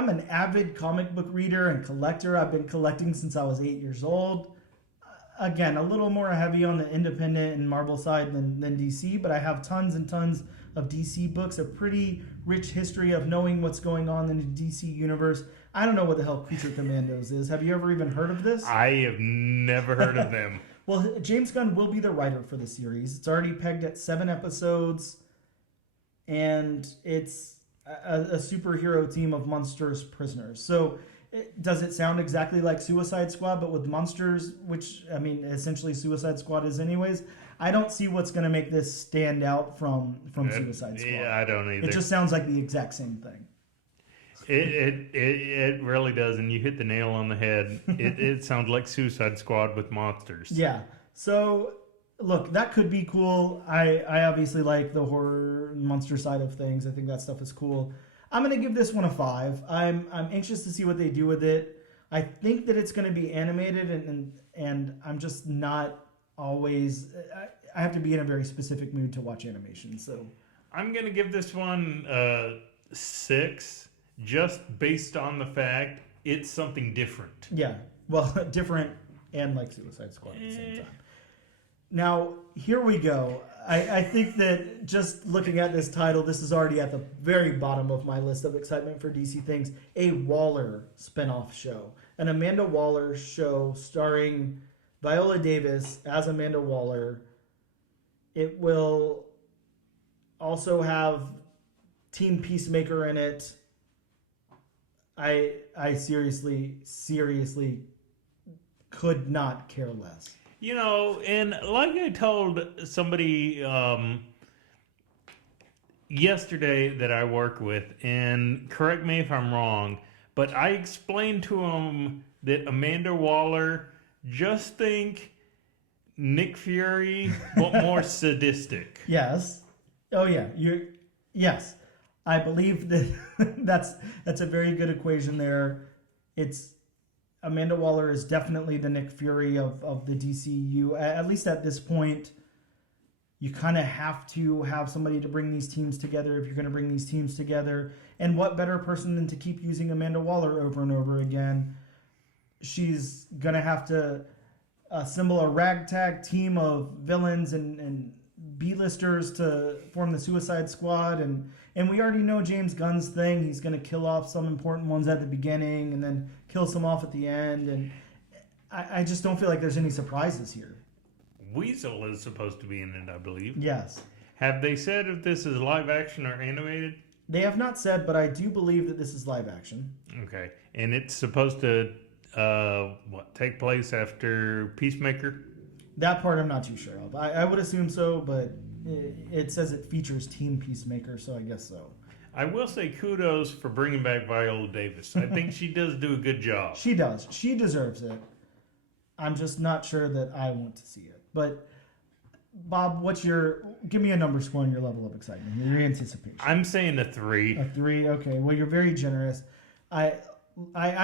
an avid comic book reader and collector. I've been collecting since I was 8 years old. Again, a little more heavy on the independent and Marvel side than DC, but I have tons and tons of DC books, a pretty rich history of knowing what's going on in the DC universe. I don't know what the hell Creature Commandos is. Have you ever even heard of this? I have never heard of them. Well, James Gunn will be the writer for the series. It's already pegged at 7 episodes, and it's a superhero team of monstrous prisoners. So does it sound exactly like Suicide Squad, but with monsters, which, I mean, essentially Suicide Squad is anyways? I don't see what's going to make this stand out from Suicide Squad. Yeah, I don't either. It just sounds like the exact same thing. It really does, and you hit the nail on the head. It sounds like Suicide Squad with monsters. Yeah. So look, that could be cool. I obviously like the horror monster side of things. I think that stuff is cool. I'm gonna give this one a 5. I'm anxious to see what they do with it. I think that it's gonna be animated, and I'm just not always. I have to be in a very specific mood to watch animation. So I'm gonna give this one 6, just based on the fact it's something different. yeah, well, different and like Suicide Squad at the same time. Now, here we go. I think that just looking at this title, this is already at the very bottom of my list of excitement for DC things. A Waller spinoff show. An Amanda Waller show starring Viola Davis as Amanda Waller. It will also have Team Peacemaker in it. I seriously could not care less. You know, and like I told somebody yesterday that I work with, and correct me if I'm wrong, but I explained to him that Amanda Waller, just think Nick Fury, but more sadistic. Yes. Oh yeah. Yes. I believe that that's a very good equation there. It's Amanda Waller is definitely the Nick Fury of the DCU. At least at this point, you kind of have to have somebody to bring these teams together if you're going to bring these teams together. And what better person than to keep using Amanda Waller over and over again? She's going to have to assemble a ragtag team of villains and B-listers to form the Suicide Squad. And we already know James Gunn's thing. He's going to kill off some important ones at the beginning and then kill some off at the end. And I just don't feel like there's any surprises here. Weasel is supposed to be in it, I believe. Yes. Have they said if this is live action or animated? They have not said, but I do believe that this is live action. Okay. And it's supposed to, take place after Peacemaker? That part I'm not too sure of. I would assume so, but it says it features Team Peacemaker, so I guess so. I will say kudos for bringing back Viola Davis. I think she does do a good job. She does. She deserves it. I'm just not sure that I want to see it. But Bob, give me a number score on your level of excitement, your anticipation. I'm saying a 3. A 3, okay. Well, you're very generous. I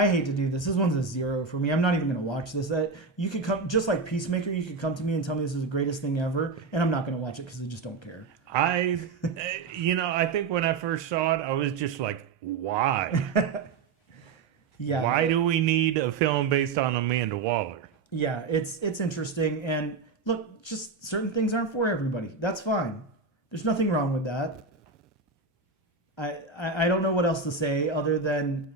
hate to do this. This one's a 0 for me. I'm not even going to watch this. You could come, just like Peacemaker, you could come to me and tell me this is the greatest thing ever, and I'm not going to watch it because I just don't care. I think when I first saw it, I was just like, why? Yeah. Why do we need a film based on Amanda Waller? Yeah, it's interesting. And look, just certain things aren't for everybody. That's fine. There's nothing wrong with that. I don't know what else to say other than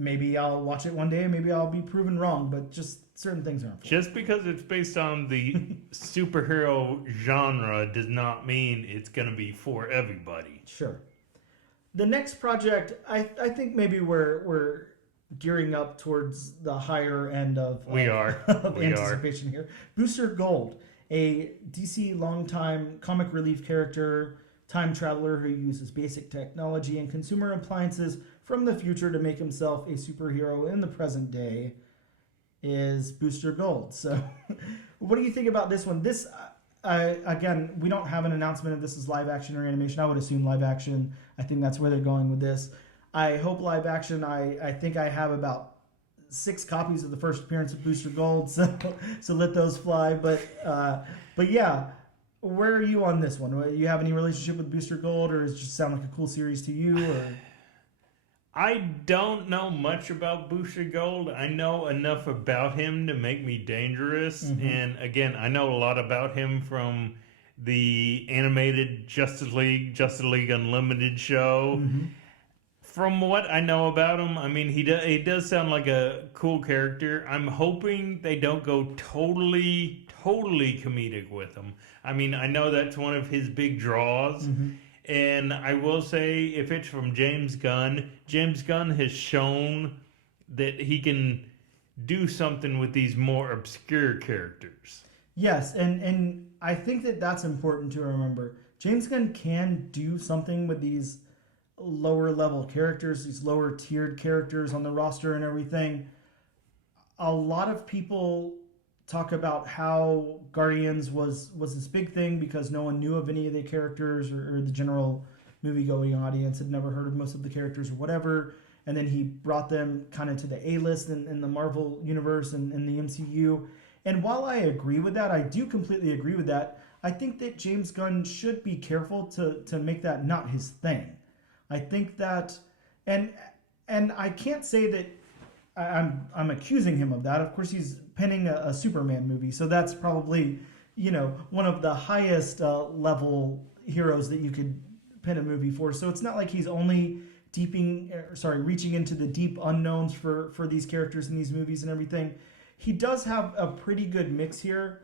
maybe I'll watch it one day, maybe I'll be proven wrong, but just certain things aren't. Just because it's based on the superhero genre does not mean it's going to be for everybody. Sure. The next project, I think maybe we're gearing up towards the higher end of anticipation here. Booster Gold, a DC longtime comic relief character, time traveler who uses basic technology and consumer appliances from the future to make himself a superhero in the present day, is Booster Gold. So what do you think about this one? This, again, we don't have an announcement if this is live action or animation. I would assume live action. I think that's where they're going with this. I hope live action. I think I have about 6 copies of the first appearance of Booster Gold, so let those fly. But yeah, where are you on this one? Do you have any relationship with Booster Gold, or does it just sound like a cool series to you? Or I don't know much about Booster Gold. I know enough about him to make me dangerous. Mm-hmm. And again, I know a lot about him from the animated Justice League Unlimited show. Mm-hmm. From what I know about him, I mean, he does sound like a cool character. I'm hoping they don't go totally comedic with him. I mean, I know that's one of his big draws. Mm-hmm. And I will say, if it's from James Gunn has shown that he can do something with these more obscure characters. Yes, and I think that that's important to remember. James Gunn can do something with these lower level characters, these lower tiered characters on the roster and everything. A lot of people talk about how Guardians was this big thing because no one knew of any of the characters, or the general movie going audience had never heard of most of the characters or whatever. And then he brought them kind of to the A-list in the Marvel universe and the MCU. And while I agree with that, I do completely agree with that. I think that James Gunn should be careful to make that not his thing. I think that, and I can't say that I'm accusing him of that. Of course, he's penning a Superman movie, so that's probably, one of the highest level heroes that you could pen a movie for. So it's not like he's only reaching into the deep unknowns for these characters in these movies and everything. He does have a pretty good mix here.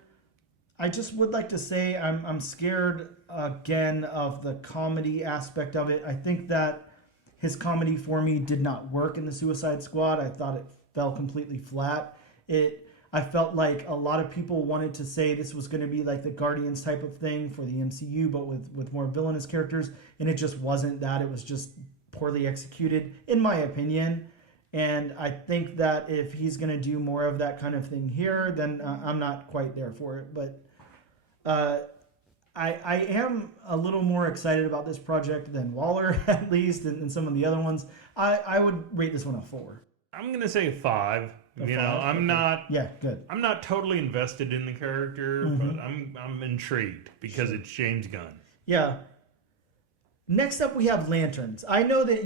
I just would like to say I'm scared again of the comedy aspect of it. I think that his comedy for me did not work in the Suicide Squad. I thought it fell completely flat. I felt like a lot of people wanted to say this was going to be like the Guardians type of thing for the MCU, but with more villainous characters, and it just wasn't that. It was just poorly executed, in my opinion. And I think that if he's going to do more of that kind of thing here, then I'm not quite there for it. But I am a little more excited about this project than Waller, at least, and some of the other ones. I would rate this one a 4. I'm gonna say a 5. I'm okay. not. Yeah, good. I'm not totally invested in the character, but I'm intrigued because it's James Gunn. Yeah. Next up, we have Lanterns. I know that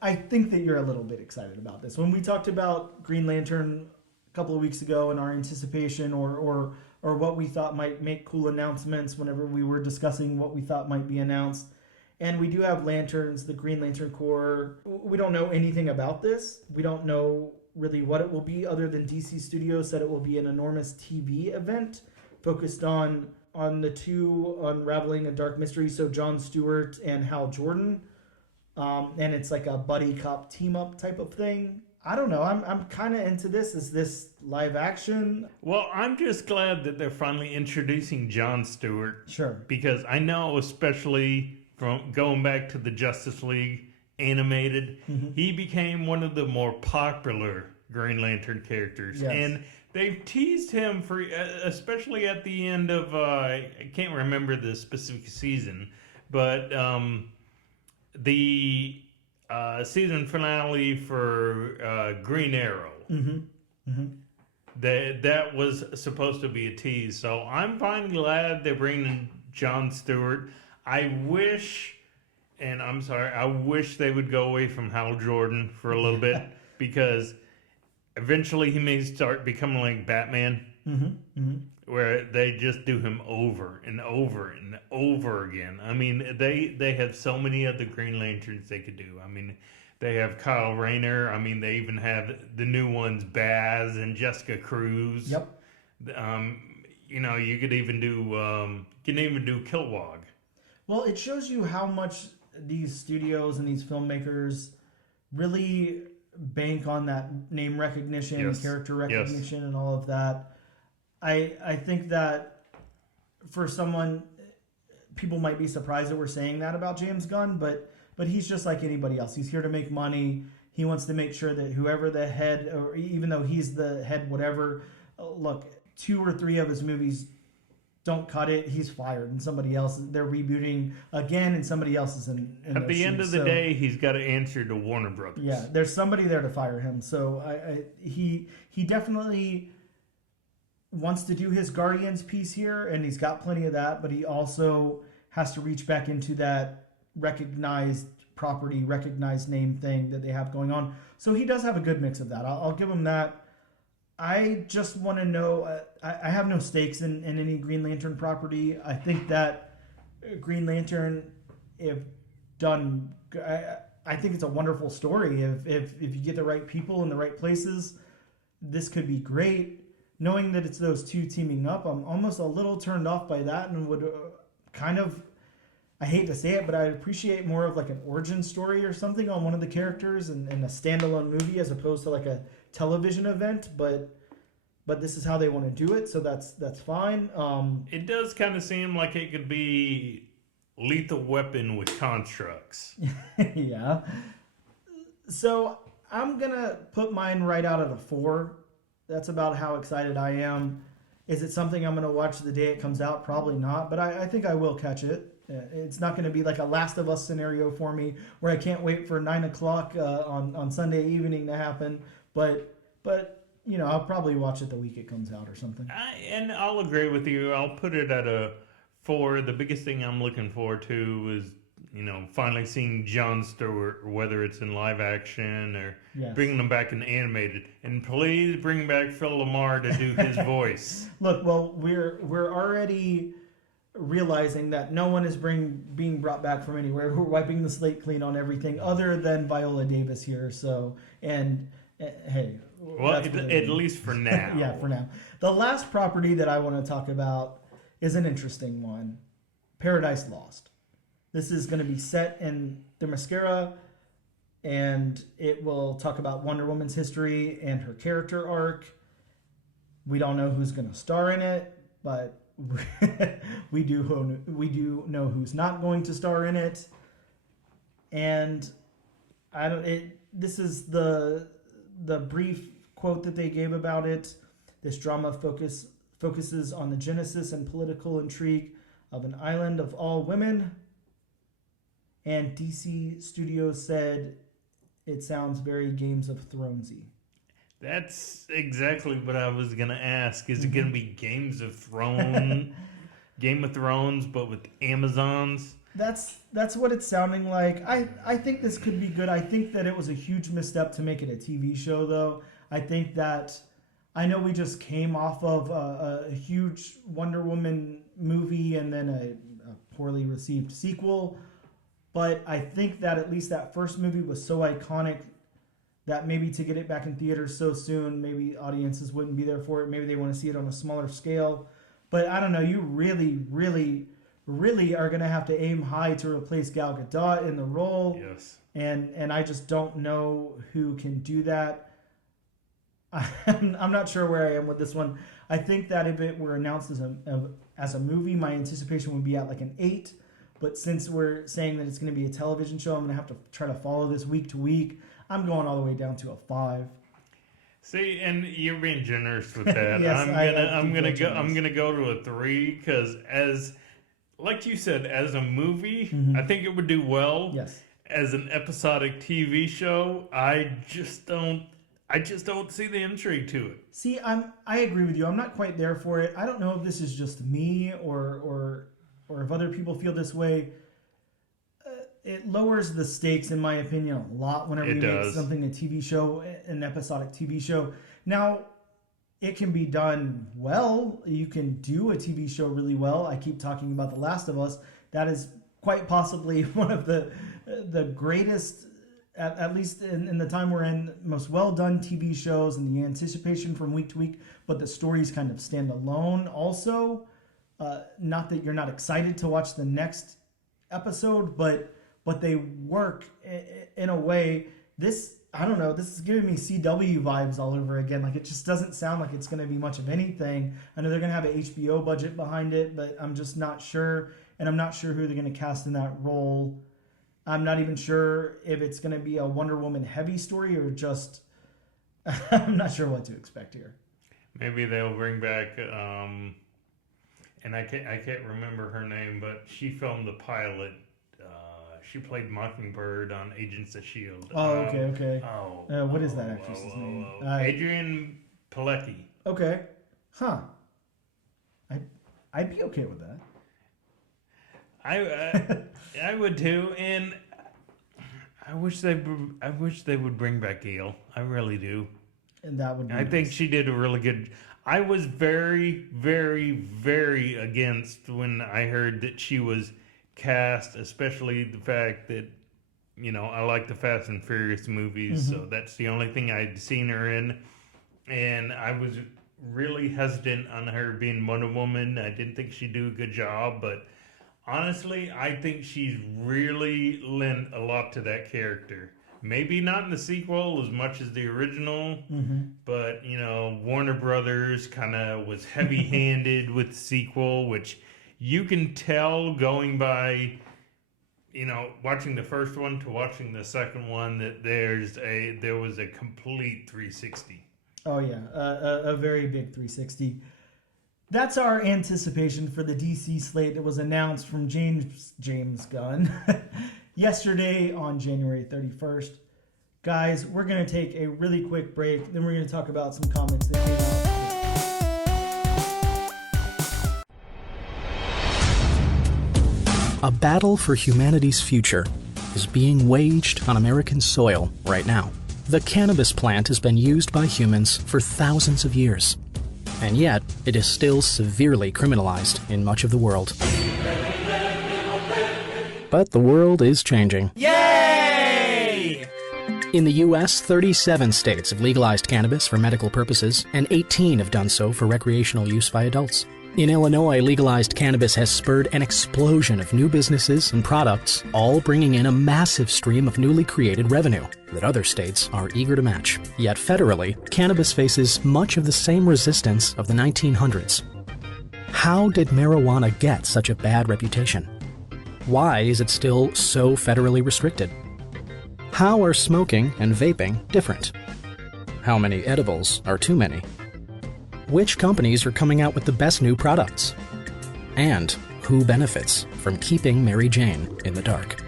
I think that you're a little bit excited about this. When we talked about Green Lantern a couple of weeks ago and our anticipation or what we thought might make cool announcements whenever we were discussing what we thought might be announced. And we do have Lanterns, the Green Lantern Corps. We don't know anything about this. We don't know really what it will be, other than DC Studios said it will be an enormous TV event focused on the two unraveling a dark mystery. So Jon Stewart and Hal Jordan. And it's like a buddy cop team up type of thing. I don't know. I'm kind of into this. Is this live action? Well, I'm just glad that they're finally introducing Jon Stewart. Sure. Because I know, especially from going back to the Justice League animated, he became one of the more popular Green Lantern characters. Yes. And they've teased him for, especially at the end of, I can't remember the specific season, but the season finale for Green Arrow. That was supposed to be a tease. So I'm finally glad they're bringing Jon Stewart. I wish they would go away from Hal Jordan for a little bit, because eventually he may start becoming like Batman, where they just do him over and over and over again. I mean, they have so many other Green Lanterns they could do. I mean, they have Kyle Rayner. I mean, they even have the new ones, Baz and Jessica Cruz. Yep. You could even do Kilowog. Well, it shows you how much these studios and these filmmakers really bank on that name recognition, character recognition, and all of that. I think that for someone, people might be surprised that we're saying that about James Gunn, but he's just like anybody else. He's here to make money. He wants to make sure that whoever the head, or even though he's the head, whatever, look, 2 or 3 of his movies don't cut it, he's fired, and somebody else, they're rebooting again, and somebody else is in At the end of the day, he's got to answer to Warner Brothers. Yeah, there's somebody there to fire him. So he definitely wants to do his Guardians piece here, and he's got plenty of that, but he also has to reach back into that recognized property, recognized name thing that they have going on. So he does have a good mix of that. I'll give him that. I just want to know, I have no stakes in any Green Lantern property. I think that Green Lantern, if done, I think it's a wonderful story. If you get the right people in the right places, this could be great. Knowing that it's those two teaming up, I'm almost a little turned off by that, and would kind of, I hate to say it, but I appreciate more of like an origin story or something on one of the characters and a standalone movie as opposed to like a television event. But this is how they want to do it, so that's fine. It does kind of seem like it could be Lethal Weapon with constructs. Yeah. So I'm gonna put mine right out at a 4. That's about how excited I am. Is it something I'm gonna watch the day it comes out? Probably not, but I think I will catch it. It's not going to be like a Last of Us scenario for me where I can't wait for 9 o'clock on Sunday evening to happen. But you know, I'll probably watch it the week it comes out or something. And I'll agree with you. I'll put it at a 4. The biggest thing I'm looking forward to is, you know, finally seeing Jon Stewart, whether it's in live action or Yes. bringing them back in animated. And please bring back Phil Lamar to do his voice. Look, well, we're already realizing that no one is being brought back from anywhere. We're wiping the slate clean on everything other than Viola Davis here. So, and hey, Well, that's what at least for now. yeah, for now. The last property that I want to talk about is an interesting one, Paradise Lost. This is going to be set in Themyscira, and it will talk about Wonder Woman's history and her character arc. We don't know who's going to star in it, but we do know who's not going to star in it. And I don't. This is the brief quote that they gave about it. This drama focuses on the genesis and political intrigue of an island of all women. And DC Studios said it sounds very Games of Thronesy. That's exactly what I was gonna ask. Is it gonna be Games of Thrones, Game of Thrones, but with Amazons? That's what it's sounding like. I think this could be good. I think that it was a huge misstep to make it a TV show, though. I think that I know we just came off of a huge Wonder Woman movie and then a poorly received sequel, but I think that at least that first movie was so iconic that maybe to get it back in theaters so soon, maybe audiences wouldn't be there for it. Maybe they want to see it on a smaller scale. But I don't know. You really, really, really are going to have to aim high to replace Gal Gadot in the role. Yes. And I just don't know who can do that. I'm not sure where I am with this one. I think that if it were announced as a movie, my anticipation would be at like an 8. But since we're saying that it's going to be a television show, I'm going to have to try to follow this week to week. I'm going all the way down to a 5. See, and you're being generous with that. Yes, I'm gonna go to a 3 because, as like you said, as a movie, I think it would do well. Yes. As an episodic TV show, I just don't see the intrigue to it. See, I agree with you. I'm not quite there for it. I don't know if this is just me or if other people feel this way. It lowers the stakes, in my opinion, a lot whenever you make something a TV show, an episodic TV show. Now, it can be done well. You can do a TV show really well. I keep talking about The Last of Us. That is quite possibly one of the greatest, at least in the time we're in, most well-done TV shows, and the anticipation from week to week, but the stories kind of stand alone also. Not that you're not excited to watch the next episode, but they work in a way. This, I don't know, this is giving me CW vibes all over again. Like, it just doesn't sound like it's going to be much of anything. I know they're going to have an HBO budget behind it, but I'm just not sure. And I'm not sure who they're going to cast in that role. I'm not even sure if it's going to be a Wonder Woman heavy story or just, I'm not sure what to expect here. Maybe they'll bring back, and I can't remember her name, but she filmed the pilot. She played Mockingbird on Agents of S.H.I.E.L.D. Oh, okay. What is that actress's name? Adrienne Palicki. Okay. Huh. I'd be okay with that. I would too, and I wish they would bring back Gail. I really do. And that would be I think she did a really good. I was very, very, very against when I heard that she was cast, especially the fact that, you know, I like the Fast and Furious movies, so that's the only thing I'd seen her in, and I was really hesitant on her being Wonder Woman. I didn't think she'd do a good job, but honestly, I think she's really lent a lot to that character. Maybe not in the sequel as much as the original, but, you know, Warner Brothers kind of was heavy-handed with the sequel, which you can tell going by, watching the first one to watching the second one that there was a complete 360. Oh yeah, a very big 360. That's our anticipation for the DC slate that was announced from James Gunn yesterday on January 31st. Guys, we're going to take a really quick break, then we're going to talk about some comics that came out. A battle for humanity's future is being waged on American soil right now. The cannabis plant has been used by humans for thousands of years, and yet it is still severely criminalized in much of the world. But the world is changing. Yay! In the U.S., 37 states have legalized cannabis for medical purposes, and 18 have done so for recreational use by adults. In Illinois, legalized cannabis has spurred an explosion of new businesses and products, all bringing in a massive stream of newly created revenue that other states are eager to match. Yet federally, cannabis faces much of the same resistance of the 1900s. How did marijuana get such a bad reputation? Why is it still so federally restricted? How are smoking and vaping different? How many edibles are too many? Which companies are coming out with the best new products? And who benefits from keeping Mary Jane in the dark?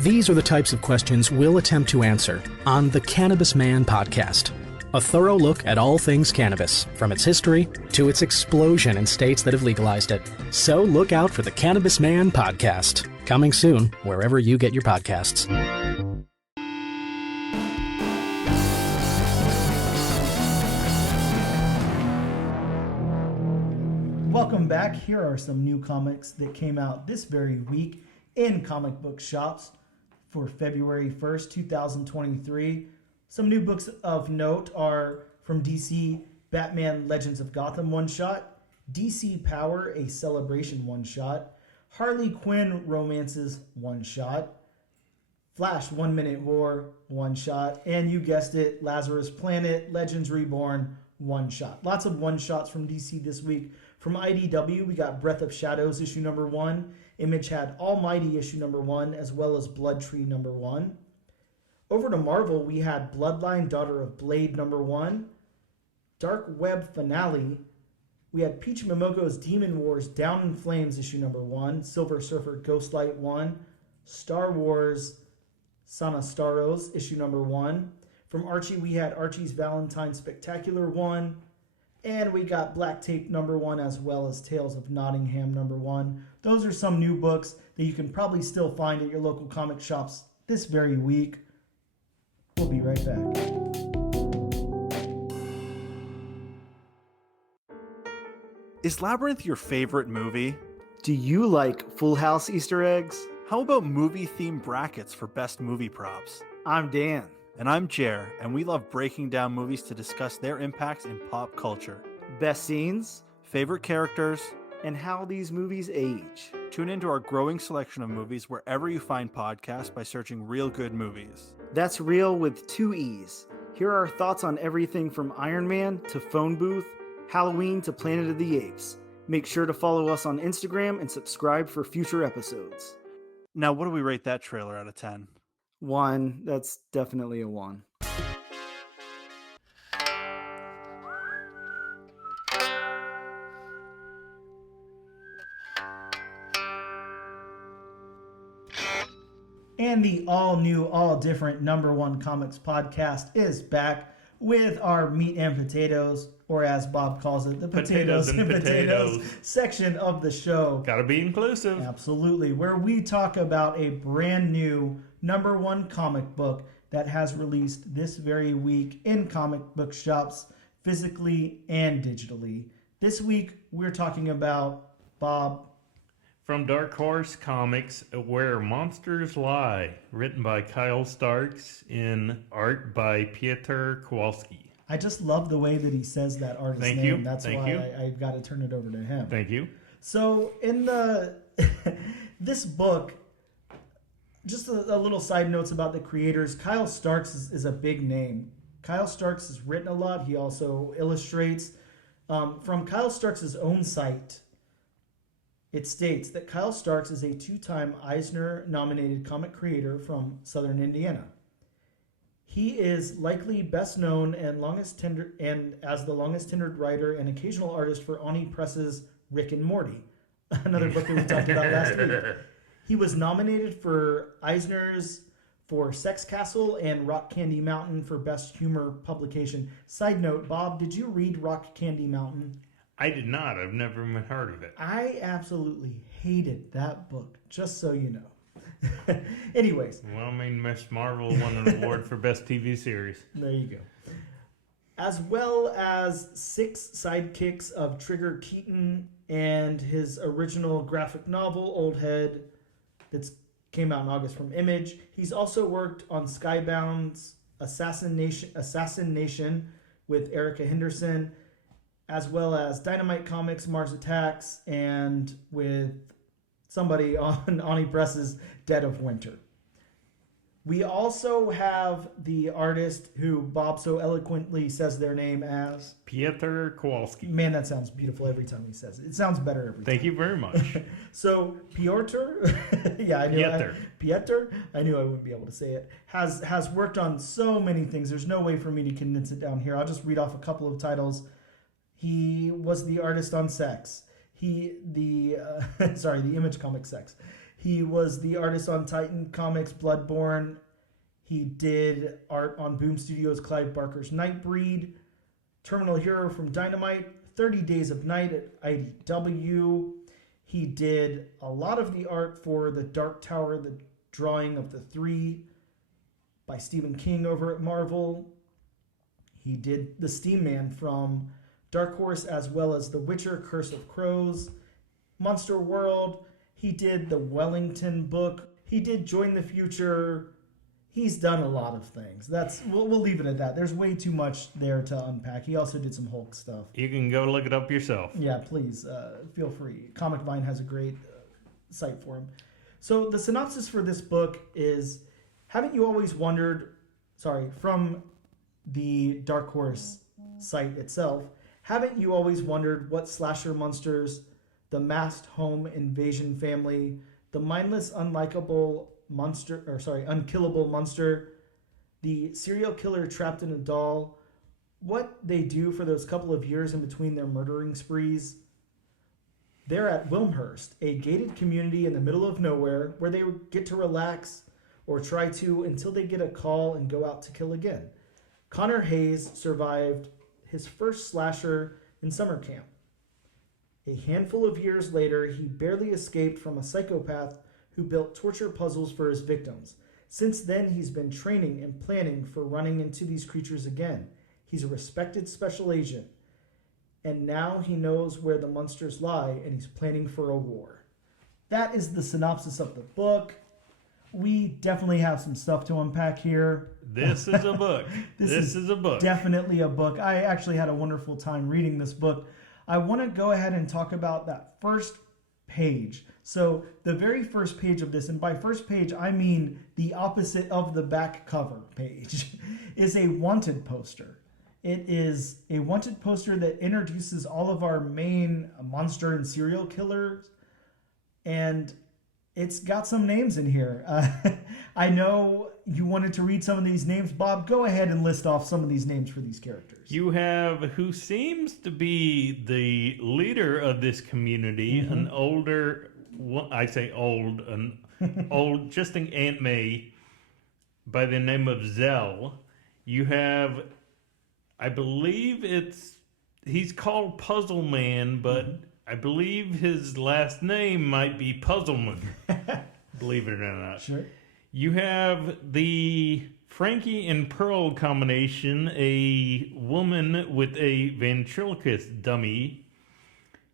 These are the types of questions we'll attempt to answer on the Cannabis Man podcast. A thorough look at all things cannabis, from its history to its explosion in states that have legalized it. So look out for the Cannabis Man podcast, coming soon wherever you get your podcasts. Welcome back. Here are some new comics that came out this very week in comic book shops for February 1st, 2023. Some new books of note are from DC, Batman Legends of Gotham one-shot, DC Power, a Celebration one-shot, Harley Quinn Romances one-shot, Flash 1 Minute War one-shot, and you guessed it, Lazarus Planet Legends Reborn one-shot. Lots of one-shots from DC this week. From IDW, we got Breath of Shadows issue number 1. Image had Almighty issue number 1, as well as Blood Tree number 1. Over to Marvel, we had Bloodline Daughter of Blade number 1. Dark Web Finale. We had Peach Momoko's Demon Wars Down in Flames issue number 1. Silver Surfer Ghostlight 1. Star Wars Sana Staros issue number 1. From Archie, we had Archie's Valentine Spectacular 1. And we got Black Tape number 1, as well as Tales of Nottingham number 1. Those are some new books that you can probably still find at your local comic shops this very week. We'll be right back. Is Labyrinth your favorite movie? Do you like Full House Easter eggs? How about movie-themed brackets for best movie props? I'm Dan. And I'm Jer, and we love breaking down movies to discuss their impacts in pop culture. Best scenes, Favorite characters, and how these movies age. Tune into our growing selection of movies wherever you find podcasts by searching Real Good Movies. That's real with 2 E's. Here are our thoughts on everything from Iron Man to Phone Booth, Halloween to Planet of the Apes. Make sure to follow us on Instagram and subscribe for future episodes. Now, what do we rate that trailer out of 10? 1. That's definitely a 1. And the all-new, all-different number 1 comics podcast is back with our meat and potatoes, or as Bob calls it, the potatoes and potatoes section of the show. Gotta be inclusive. Absolutely, where we talk about a brand new number 1 comic book that has released this very week in comic book shops, physically and digitally. This week, we're talking about, Bob, From Dark Horse Comics, Where Monsters Lie, written by Kyle Starks, in art by Piotr Kowalski. I just love the way that he says that artist's Thank name. you. That's Thank why you. I've got to turn it over to him. Thank you. So in the this book, just a little side notes about the creators. Kyle Starks is a big name. Kyle Starks has written a lot. He also illustrates. From Kyle Starks' own site, It states that Kyle Starks is a two-time Eisner-nominated comic creator from Southern Indiana. He is likely best known and as the longest tenured writer and occasional artist for Oni Press's Rick and Morty, another book that we talked about last week. He was nominated for Eisner's for Sex Castle and Rock Candy Mountain for Best Humor Publication. Side note, Bob, did you read Rock Candy Mountain? I did not. I've never even heard of it. I absolutely hated that book, just so you know. Anyways. Well, I mean, Miss Marvel won an award for Best TV Series. There you go. As well as 6 sidekicks of Trigger Keaton and his original graphic novel, Old Head, that came out in August from Image. He's also worked on Skybound's Assassination with Erica Henderson, as well as Dynamite Comics, Mars Attacks, and with somebody on Oni Press's Dead of Winter. We also have the artist who Bob so eloquently says their name as... Piotr Kowalski. Man, that sounds beautiful every time he says it. It sounds better every time. Thank you very much. So, Piotr, yeah, I knew Piotr, I knew I wouldn't be able to say it, has worked on so many things. There's no way for me to condense it down here. I'll just read off a couple of titles. He was the artist on Sex. The Image comic Sex. He was the artist on Titan Comics Bloodborne. He did art on Boom Studios' Clive Barker's Nightbreed. Terminal Hero from Dynamite. 30 Days of Night at IDW. He did a lot of the art for The Dark Tower, the drawing of the 3 by Stephen King over at Marvel. He did The Steam Man from Dark Horse, as well as The Witcher, Curse of Crows, Monster World. He did the Wellington book. He did Join the Future. He's done a lot of things. We'll leave it at that. There's way too much there to unpack. He also did some Hulk stuff. You can go look it up yourself. Yeah, please, feel free. Comic Vine has a great site for him. So the synopsis for this book is, haven't you always wondered, from the Dark Horse site itself, haven't you always wondered what slasher monsters, the masked home invasion family, the mindless unkillable monster, the serial killer trapped in a doll, what they do for those couple of years in between their murdering sprees? They're at Wilmhurst, a gated community in the middle of nowhere where they get to relax or try to until they get a call and go out to kill again. Connor Hayes survived his first slasher in summer camp. A handful of years later, he barely escaped from a psychopath who built torture puzzles for his victims. Since then, he's been training and planning for running into these creatures again. He's a respected special agent, and now he knows where the monsters lie, and he's planning for a war. That is the synopsis of the book. We definitely have some stuff to unpack here. This is a book. This is a book. Definitely a book. I actually had a wonderful time reading this book. I want to go ahead and talk about that first page. So the very first page of this, and by first page, I mean the opposite of the back cover page, is a wanted poster. It is a wanted poster that introduces all of our main monster and serial killers, and it's got some names in here. I know you wanted to read some of these names. Bob, go ahead and list off some of these names for these characters. You have who seems to be the leader of this community, an older, I say old, old, just an Aunt May by the name of Zell. You have, I believe he's called Puzzle Man, but I believe his last name might be Puzzleman. Believe it or not. Sure. You have the Frankie and Pearl combination, a woman with a ventriloquist dummy.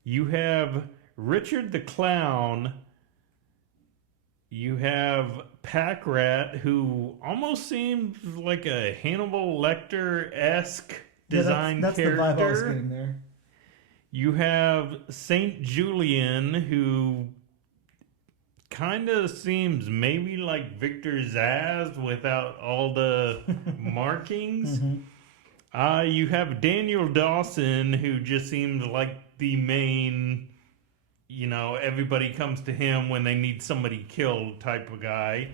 You have Richard the Clown. You have Pack Rat, who almost seems like a Hannibal Lecter-esque design that's character. That's the vibe I was getting there. You have Saint Julian, who kind of seems maybe like Victor Zsasz without all the markings. You have Daniel Dawson, who just seems like the main everybody comes to him when they need somebody killed type of guy.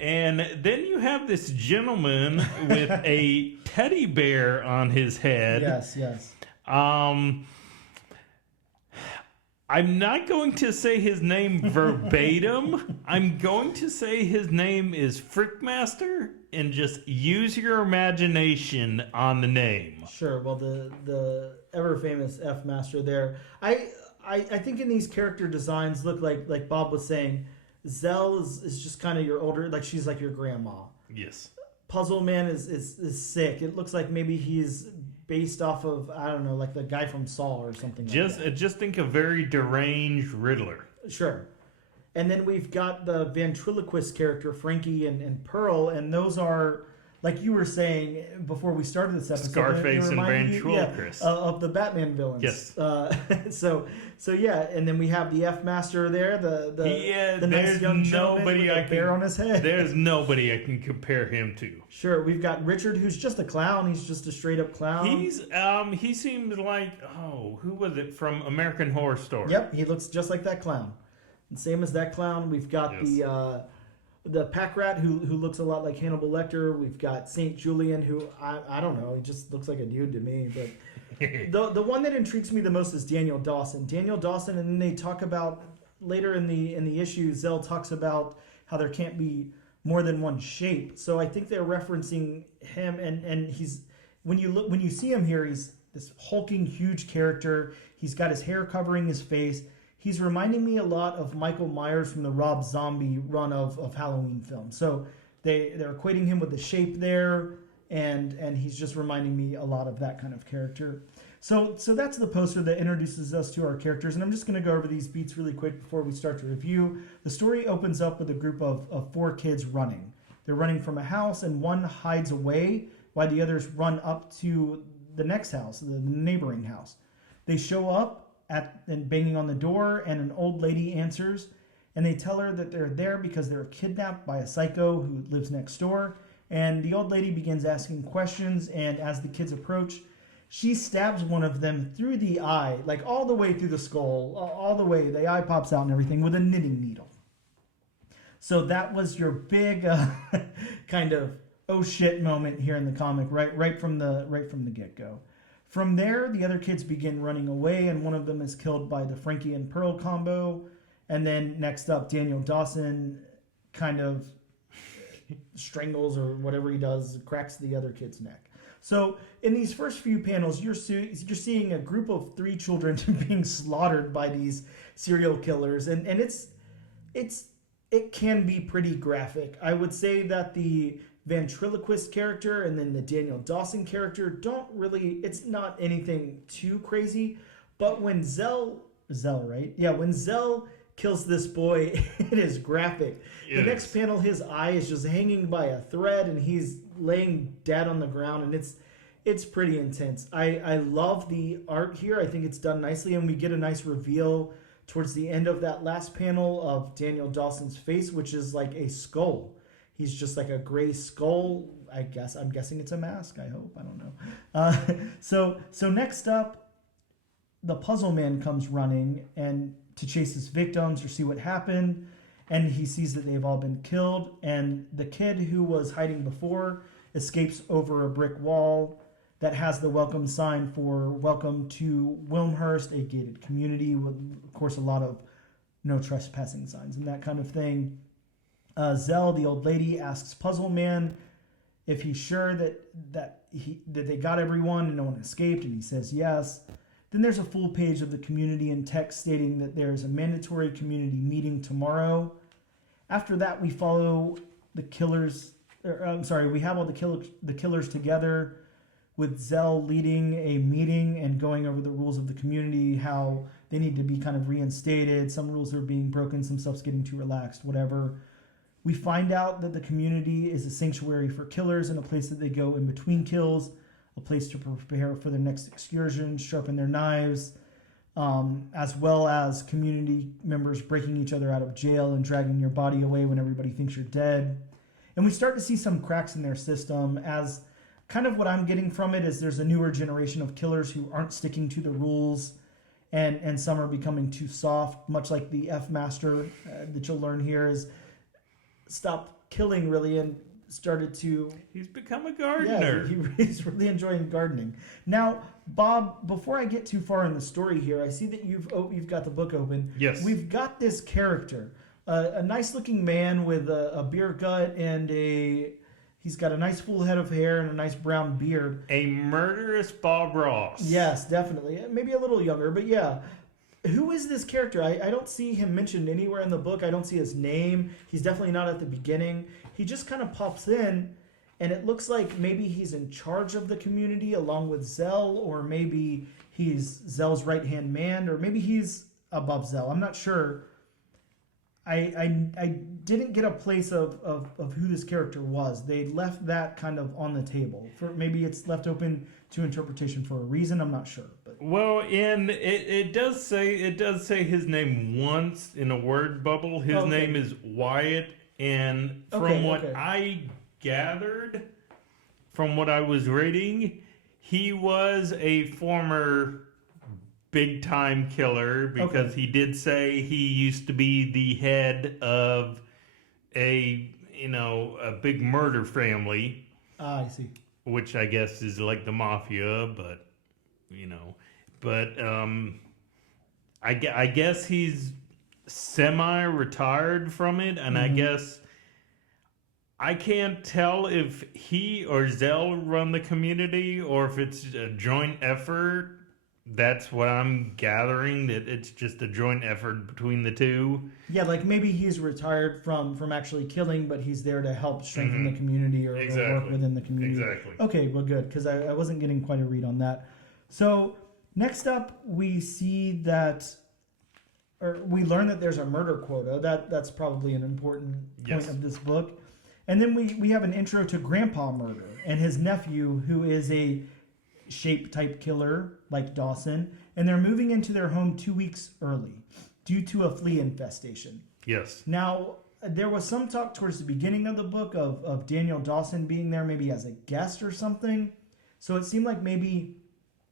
And then you have this gentleman with a teddy bear on his head. Yes. I'm not going to say his name verbatim. I'm going to say his name is Frickmaster, and just use your imagination on the name. Sure. Well, the ever famous F Master there. I think in these character designs, look like Bob was saying, Zell is just kind of your older, like she's like your grandma. Yes. Puzzle Man is sick. It looks like maybe he's based off of, I don't know, like the guy from Saw or something. Just think a very deranged Riddler. Sure. And then we've got the ventriloquist character, Frankie and Pearl, and those are, like you were saying before we started this episode, Scarface and ventriloquist. of the Batman villains. Yes. So yeah, and then we have the F Master there, the nice young gentleman with a bear on his head. There's nobody I can compare him to. Sure, we've got Richard, who's just a clown. He's just a straight up clown. He seems like, who was it from American Horror Story? Yep, he looks just like that clown. And same as that clown, we've got the Pack Rat, who looks a lot like Hannibal Lecter. We've got Saint Julian, who I don't know, he just looks like a dude to me. But the one that intrigues me the most is Daniel Dawson. Daniel Dawson, and then they talk about later in the issue, Zell talks about how there can't be more than one shape. So I think they're referencing him, and he's when you see him here, he's this hulking huge character. He's got his hair covering his face. He's reminding me a lot of Michael Myers from the Rob Zombie run of Halloween films. So they're equating him with the shape there, and he's just reminding me a lot of that kind of character. So that's the poster that introduces us to our characters, and I'm just going to go over these beats really quick before we start to review. The story opens up with a group of 4 kids running. They're running from a house, and one hides away while the others run up to the next house, the neighboring house. They show up and banging on the door, and an old lady answers, and they tell her that they're there because they're kidnapped by a psycho who lives next door. And the old lady begins asking questions, and as the kids approach, she stabs one of them through the eye, like all the way through the skull, all the way, the eye pops out and everything, with a knitting needle. So that was your big kind of oh shit moment here in the comic, right from the get-go. From there, the other kids begin running away, and one of them is killed by the Frankie and Pearl combo. And then next up, Daniel Dawson kind of strangles or whatever he does, cracks the other kid's neck. So in these first few panels, you're seeing a group of 3 children being slaughtered by these serial killers, and it can be pretty graphic. I would say that the ventriloquist character and then the Daniel Dawson character it's not anything too crazy, but when Zell, right? Yeah, when Zell kills this boy, it is graphic. The next panel, his eye is just hanging by a thread and he's laying dead on the ground, and it's pretty intense. I love the art here. I think it's done nicely, and we get a nice reveal towards the end of that last panel of Daniel Dawson's face, which is like a skull. He's just like a gray skull. I'm guessing it's a mask. I hope. I don't know. So next up, the Puzzle Man comes running and to chase his victims or see what happened, and he sees that they've all been killed. And the kid who was hiding before escapes over a brick wall that has the welcome sign for "Welcome to Wilmhurst," a gated community with, of course, a lot of no trespassing signs and that kind of thing. Zell, the old lady, asks Puzzle Man if he's sure that they got everyone and no one escaped, and he says yes. Then there's a full page of the community in text stating that there's a mandatory community meeting tomorrow. After that, we follow the killers. We have all the killers together, with Zell leading a meeting and going over the rules of the community, how they need to be kind of reinstated. Some rules are being broken, some stuff's getting too relaxed, whatever. We find out that the community is a sanctuary for killers and a place that they go in between kills, a place to prepare for their next excursion, sharpen their knives, as well as community members breaking each other out of jail and dragging your body away when everybody thinks you're dead. And we start to see some cracks in their system, as kind of what I'm getting from it is there's a newer generation of killers who aren't sticking to the rules, and some are becoming too soft, much like the F Master that you'll learn here is stopped killing really and started to He's become a gardener. he's really enjoying gardening. Now, Bob, before I get too far in the story here, I see that you've got the book open. Yes. We've got this character, a nice looking man with a beer gut and he's got a nice full head of hair and a nice brown beard. A murderous Bob Ross. Yes, definitely. Maybe a little younger, but yeah. Who is this character? I don't see him mentioned anywhere in the book. I don't see his name. He's definitely not at the beginning. He just kind of pops in, and it looks like maybe he's in charge of the community along with Zell, or maybe he's Zell's right-hand man, or maybe he's above Zell. I'm not sure. I didn't get a place of who this character was. They left that kind of on the table. Maybe it's left open to interpretation for a reason. I'm not sure. But Well, and it does say his name once in a word bubble. His Okay. name is Wyatt, and from Okay, what okay. I gathered from what I was reading, he was a former big time killer because Okay. he did say he used to be the head of a big murder family, I see. which I guess is like the mafia, but I guess he's semi-retired from it, and I guess I can't tell if he or Zell run the community or if it's a joint effort. That's what I'm gathering, that it's just a joint effort between the two. Yeah, like maybe he's retired from actually killing, but he's there to help strengthen the community or work Exactly. within the community. Exactly. Okay, well, good, because I wasn't getting quite a read on that. So next up, we see that, or we learn that there's a murder quota. That's probably an important point Yes. of this book. And then we have an intro to Grandpa Murder and his nephew, who is a shape type killer like Dawson, and they're moving into their home 2 weeks early due to a flea infestation. Yes. Now, there was some talk towards the beginning of the book of Daniel Dawson being there maybe as a guest or something. So it seemed like maybe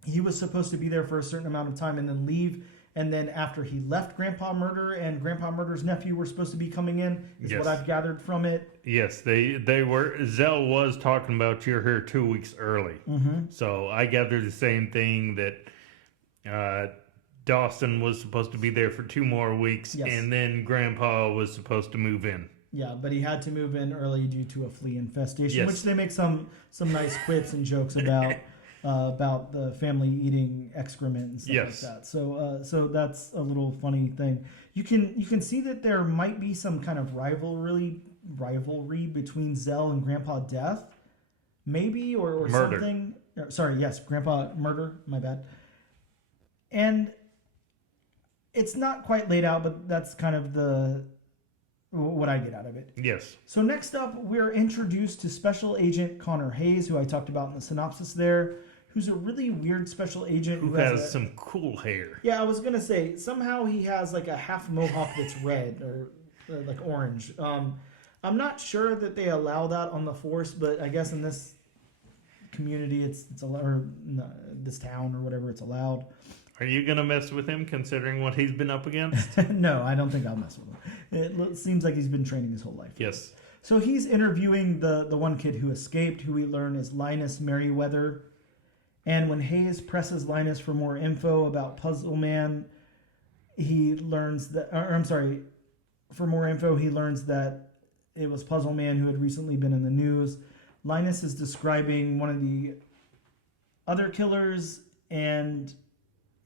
he was supposed to be there for a certain amount of time and then leave. And then after he left Grandpa Murder and Grandpa Murder's nephew were supposed to be coming in, is Yes. what I've gathered from it. Yes, they were. Zell was talking about you're here 2 weeks early. Mm-hmm. So I gathered the same thing, that Dawson was supposed to be there for 2 more weeks, Yes. and then Grandpa was supposed to move in. Yeah, but he had to move in early due to a flea infestation, Yes. which they make some nice quips and jokes about the family eating excrement and stuff Yes. like that. So that's a little funny thing. You can see that there might be some kind of rivalry between Zell and Grandpa Death, maybe or Murder. something. Sorry, yes, Grandpa Murder. My bad. And it's not quite laid out, but that's kind of what I get out of it. Yes. So next up, we're introduced to Special Agent Connor Hayes, who I talked about in the synopsis there, who's a really weird special agent Who has some cool hair. Yeah, I was gonna say somehow he has like a half mohawk that's red or like orange. I'm not sure that they allow that on the force, but I guess in this community, it's allowed, or this town or whatever, it's allowed. Are you going to mess with him considering what he's been up against? No, I don't think I'll mess with him. It seems like he's been training his whole life. Yes. So he's interviewing the one kid who escaped, who we learn is Linus Merriweather. And when Hayes presses Linus for more info about Puzzle Man, he learns that, for more info, he learns that it was Puzzle Man who had recently been in the news. Linus is describing one of the other killers, and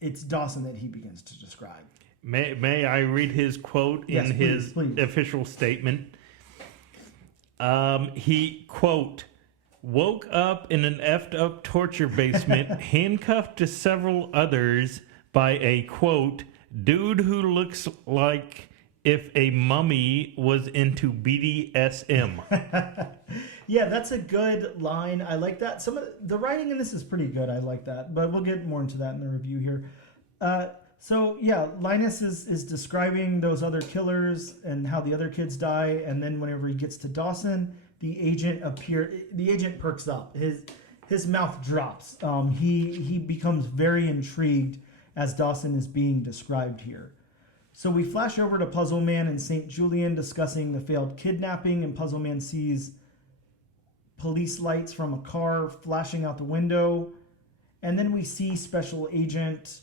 it's Dawson that he begins to describe. May I read his quote Yes, in his please. official statement? He, quote, woke up in an effed up torture basement, handcuffed to several others by a, quote, dude who looks like if a mummy was into BDSM. Yeah, that's a good line. I like that. Some of the writing in this is pretty good. I like that, but we'll get more into that in the review here. So yeah, Linus is describing those other killers and how the other kids die, and then whenever he gets to Dawson, the agent perks up. His mouth drops. He becomes very intrigued as Dawson is being described here. So we flash over to Puzzle Man and St. Julian discussing the failed kidnapping, and Puzzle Man sees police lights from a car flashing out the window. And then we see Special Agent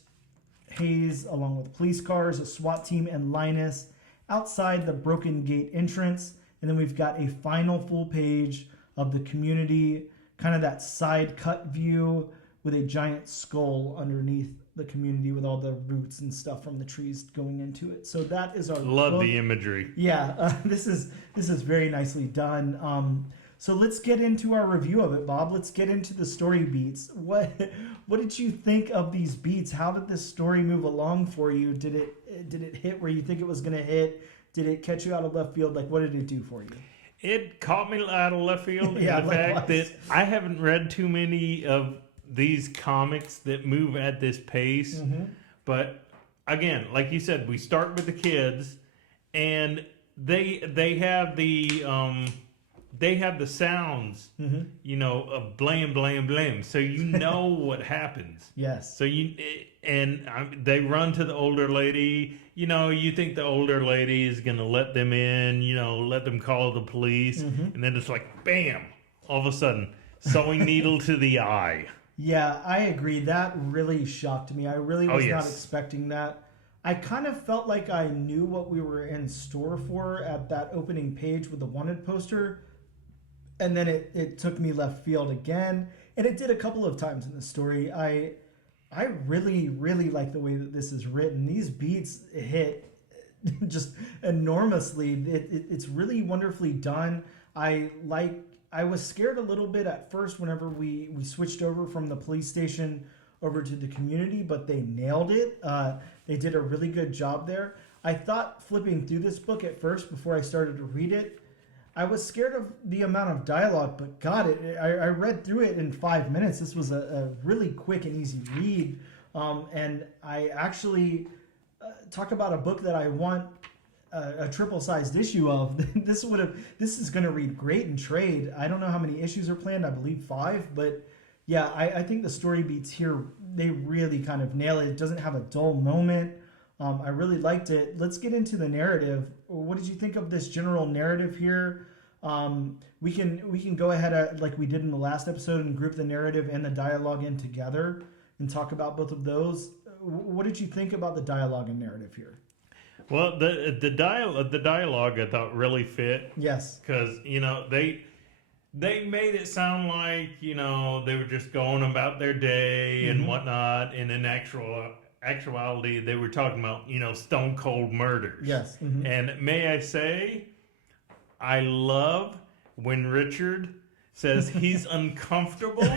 Hayes along with police cars, a SWAT team, and Linus outside the Broken Gate entrance. And then we've got a final full page of the community, kind of that side cut view with a giant skull underneath the community with all the roots and stuff from the trees going into it. So that is our Love book. the imagery. Yeah, this is very nicely done. So let's get into our review of it, Bob. Let's get into the story beats. What did you think of these beats? How did this story move along for you? Did it hit where you think it was going to hit? Did it catch you out of left field? Like, what did it do for you? It caught me out of left field in Yeah, the fact likewise. that I haven't read too many of these comics that move at this pace. Mm-hmm. But again, like you said, we start with the kids, and they have the sounds, Mm-hmm. you know, of blam blam blam, so you know what happens. Yes. So they run to the older lady. You know, you think the older lady is gonna let them in. You know, let them call the police, Mm-hmm. and then it's like, bam! All of a sudden, sewing needle to the eye. Yeah, I agree. That really shocked me. I really was not yes. expecting that. I kind of felt like I knew what we were in store for at that opening page with the wanted poster. And then it took me left field again. And it did a couple of times in the story. I really, really like the way that this is written. These beats hit just enormously. It's really wonderfully done. I was scared a little bit at first whenever we switched over from the police station over to the community, but they nailed it. They did a really good job there. I thought flipping through this book at first before I started to read it, I was scared of the amount of dialogue, but God, I read through it in 5 minutes. This was a really quick and easy read. And I actually talk about a book that I want a triple-sized issue of. This is going to read great in trade. I don't know how many issues are planned. I believe 5, but yeah, I think the story beats here, they really kind of nail it. It doesn't have a dull moment. I really liked it. Let's get into the narrative. What did you think of this general narrative here? We can go ahead like we did in the last episode and group the narrative and the dialogue in together and talk about both of those. What did you think about the dialogue and narrative here? Well, the dialogue I thought really fit. Yes. Because, you know, they made it sound like, you know, they were just going about their day and whatnot, and in actuality they were talking about, you know, stone cold murders. Yes. Mm-hmm. And may I say, I love when Richard says he's uncomfortable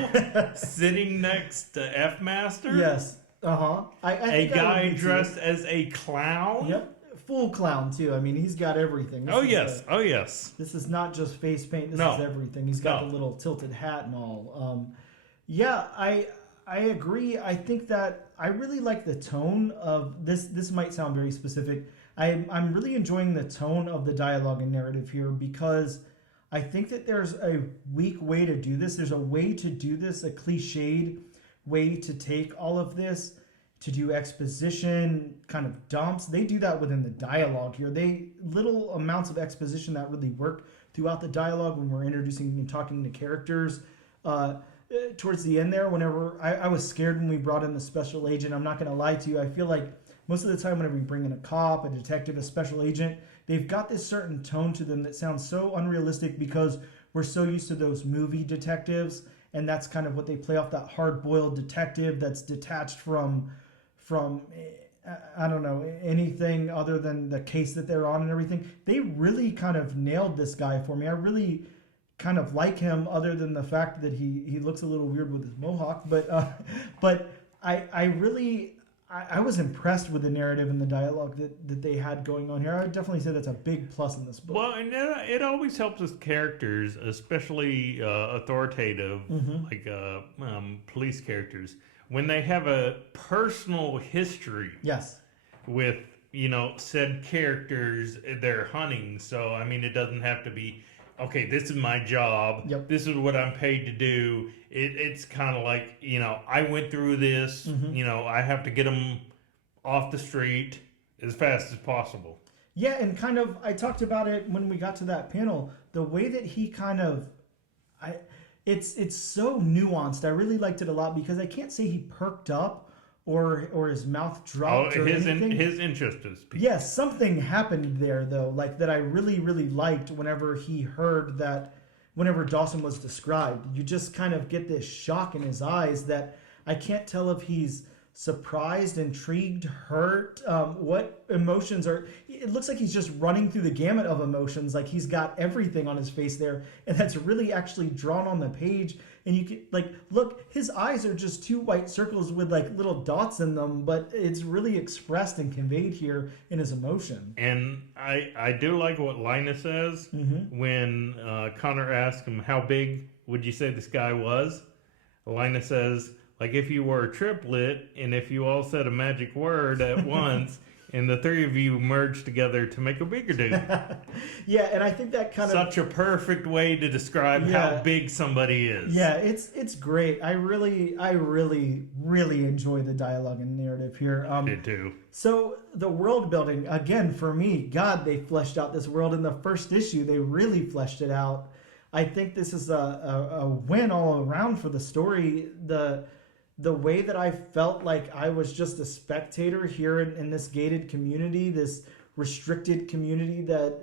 sitting next to F Master. Yes. Uh-huh. A guy dressed as a clown. Yep. Full clown too. I mean, he's got everything. Oh yes. This is not just face paint. This No. is everything. He's got No. the little tilted hat and all. Yeah, I agree. I think that I really like the tone of this. This might sound very specific. I'm really enjoying the tone of the dialogue and narrative here because I think that there's a weak way to do this. There's a way to do this, a cliched way to take all of this, to do exposition kind of dumps. They do that within the dialogue here. Little amounts of exposition that really work throughout the dialogue when we're introducing and talking to characters. Towards the end there, whenever I was scared when we brought in the special agent, I'm not going to lie to you. I feel like most of the time whenever we bring in a cop, a detective, a special agent, they've got this certain tone to them that sounds so unrealistic because we're so used to those movie detectives, and that's kind of what they play off, that hard-boiled detective that's detached from I don't know, anything other than the case that they're on and everything. They really kind of nailed this guy for me. I really kind of like him, other than the fact that he looks a little weird with his mohawk. But I was impressed with the narrative and the dialogue that they had going on here. I would definitely say that's a big plus in this book. Well, and it always helps with characters, especially authoritative, like police characters, when they have a personal history Yes. with, you know, said characters they're hunting. So, I mean, it doesn't have to be okay, this is my job. Yep. This is what I'm paid to do. It's kind of like, I went through this. I have to get them off the street as fast as possible. Yeah, and kind of, I talked about it when we got to that panel. The way that he kind of, it's so nuanced. I really liked it a lot because I can't say he perked up or his mouth dropped or anything. His interest is peaked. Yes, something happened there though, like that I really, really liked whenever he heard that, whenever Dawson was described. You just kind of get this shock in his eyes that I can't tell if he's surprised, intrigued, hurt, what emotions are. It looks like he's just running through the gamut of emotions, like he's got everything on his face there, and that's really actually drawn on the page. And you can, like, look, his eyes are just two white circles with like little dots in them, but it's really expressed and conveyed here in his emotion. And I do like what Linus says when Connor asks him, how big would you say this guy was? Linus says, like, if you were a triplet and if you all said a magic word at once and the three of you merged together to make a bigger dude. Yeah, and I think that kind of... Such a perfect way to describe how big somebody is. Yeah, it's great. I really enjoy the dialogue and narrative here. Did too. So the world building, again, for me, God, they fleshed out this world in the first issue. They really fleshed it out. I think this is a win all around for the story. The way that I felt like I was just a spectator here in this gated community, this restricted community that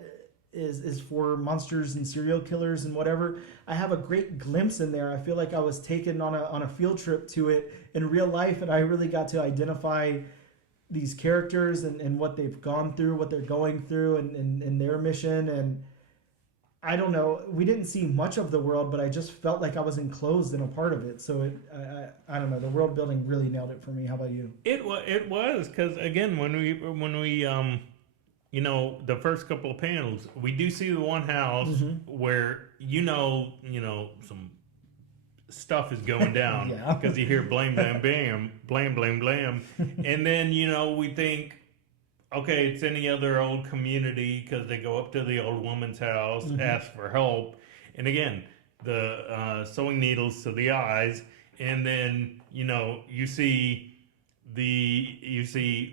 is for monsters and serial killers and whatever. I have a great glimpse in there. I feel like I was taken on a field trip to it in real life, and I really got to identify these characters and what they've gone through, what they're going through, and their mission. And I don't know, we didn't see much of the world, but I just felt like I was enclosed in a part of it. So I don't know, the world building really nailed it for me. How about you? It was because, again, when we the first couple of panels, we do see the one house where some stuff is going down because you hear blam blam bam, blam blam blam, and then we think, okay, it's any other old community because they go up to the old woman's house, ask for help, and again, the sewing needles to the eyes, and then you see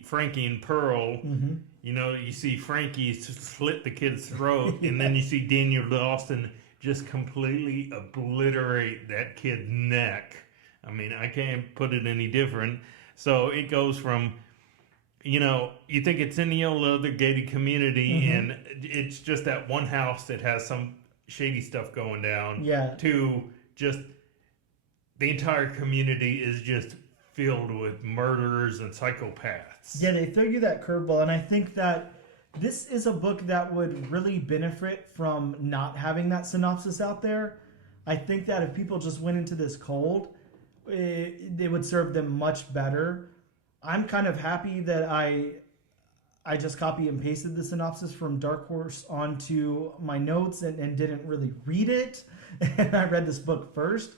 Frankie and Pearl. You see Frankie slit the kid's throat, and then you see Daniel Dawson just completely obliterate that kid's neck. I mean, I can't put it any different. So it goes from, you think it's any old other gated community, and it's just that one house that has some shady stuff going down, to just the entire community is just filled with murderers and psychopaths. Yeah, they throw you that curveball, and I think that this is a book that would really benefit from not having that synopsis out there. I think that if people just went into this cold, it would serve them much better. I'm kind of happy that I just copy and pasted the synopsis from Dark Horse onto my notes and didn't really read it. And I read this book first.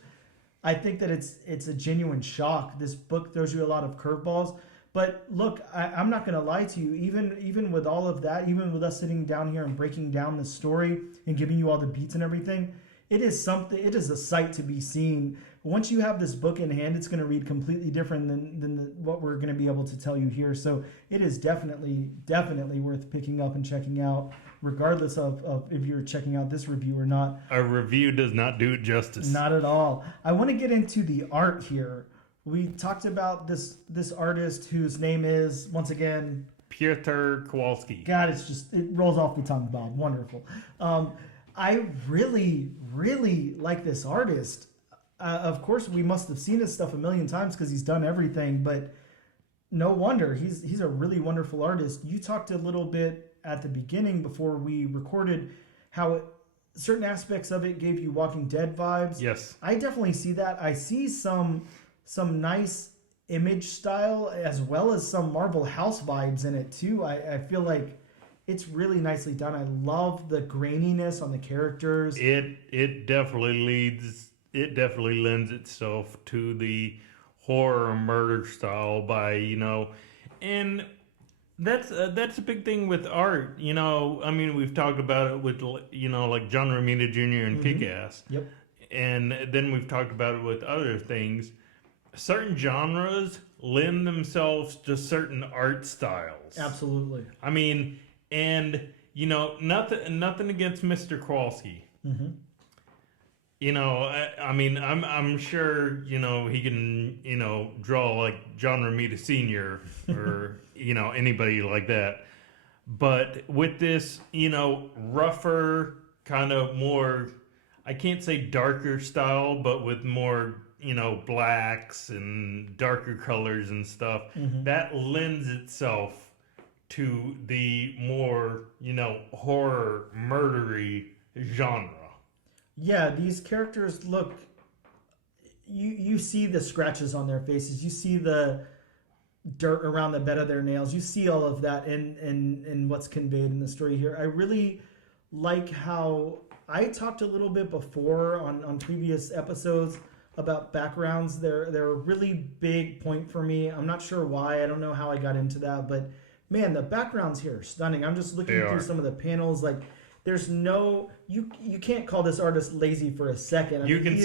I think that it's a genuine shock. This book throws you a lot of curveballs. But look, I'm not going to lie to you. Even with all of that, even with us sitting down here and breaking down the story and giving you all the beats and everything, it is a sight to be seen. Once you have this book in hand, it's going to read completely different than what we're going to be able to tell you here. So it is definitely worth picking up and checking out, regardless of if you're checking out this review or not. Our review does not do it justice. Not at all. I want to get into the art here. We talked about this artist whose name is, once again, Piotr Kowalski. God, it rolls off the tongue, Bob. Wonderful. I really, really like this artist. Of course, we must have seen his stuff a million times because he's done everything, but no wonder. He's a really wonderful artist. You talked a little bit at the beginning before we recorded how certain aspects of it gave you Walking Dead vibes. Yes. I definitely see that. I see some nice image style as well as some Marvel House vibes in it too. I feel like it's really nicely done. I love the graininess on the characters. It definitely lends itself to the horror murder style by, and That's a big thing with art. You know, I mean, we've talked about it with, you know, like John Romita Jr. and Kick-Ass. Yep. And then we've talked about it with other things. Certain genres lend themselves to certain art styles. Absolutely. I mean, and you know, nothing against Mr. Kowalski. You know, I mean, I'm sure, you know, he can, you know, draw like John Romita Sr. or you know, anybody like that. But with this, you know, rougher, kind of more, I can't say darker style, but with more, you know, blacks and darker colors and stuff, that lends itself to the more, you know, horror, murdery genre. Yeah, these characters look. You see the scratches on their faces. You see the dirt around the bed of their nails. You see all of that in what's conveyed in the story here. I really like how I talked a little bit before on previous episodes about backgrounds. They're a really big point for me. I'm not sure why. I don't know how I got into that, but man, the backgrounds here are stunning. I'm just looking through some of the panels. Like, there's no you can't call this artist lazy for a second. You can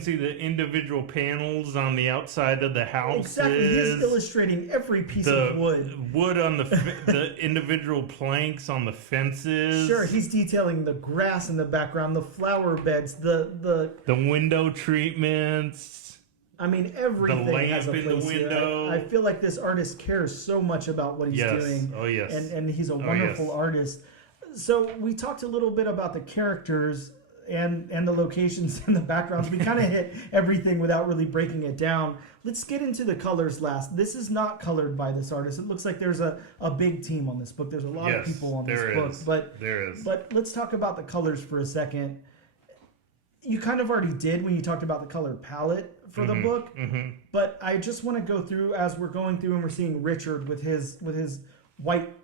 see the individual panels on the outside of the houses. Exactly, he's illustrating every piece of wood. Wood on the individual planks on the fences. Sure, he's detailing the grass in the background, the flower beds, the window treatments. I mean, everything the lamp has a place in the window. here. I feel like this artist cares so much about what he's doing. Oh yes. And he's a wonderful artist. So we talked a little bit about the characters and the locations and the backgrounds. We kind of hit everything without really breaking it down. Let's get into the colors last. This is not colored by this artist. It looks like there's a big team on this book. There's a lot of people on this book. But there is. But let's talk about the colors for a second. You kind of already did when you talked about the color palette for the book. But I just want to go through as we're going through and we're seeing Richard with his white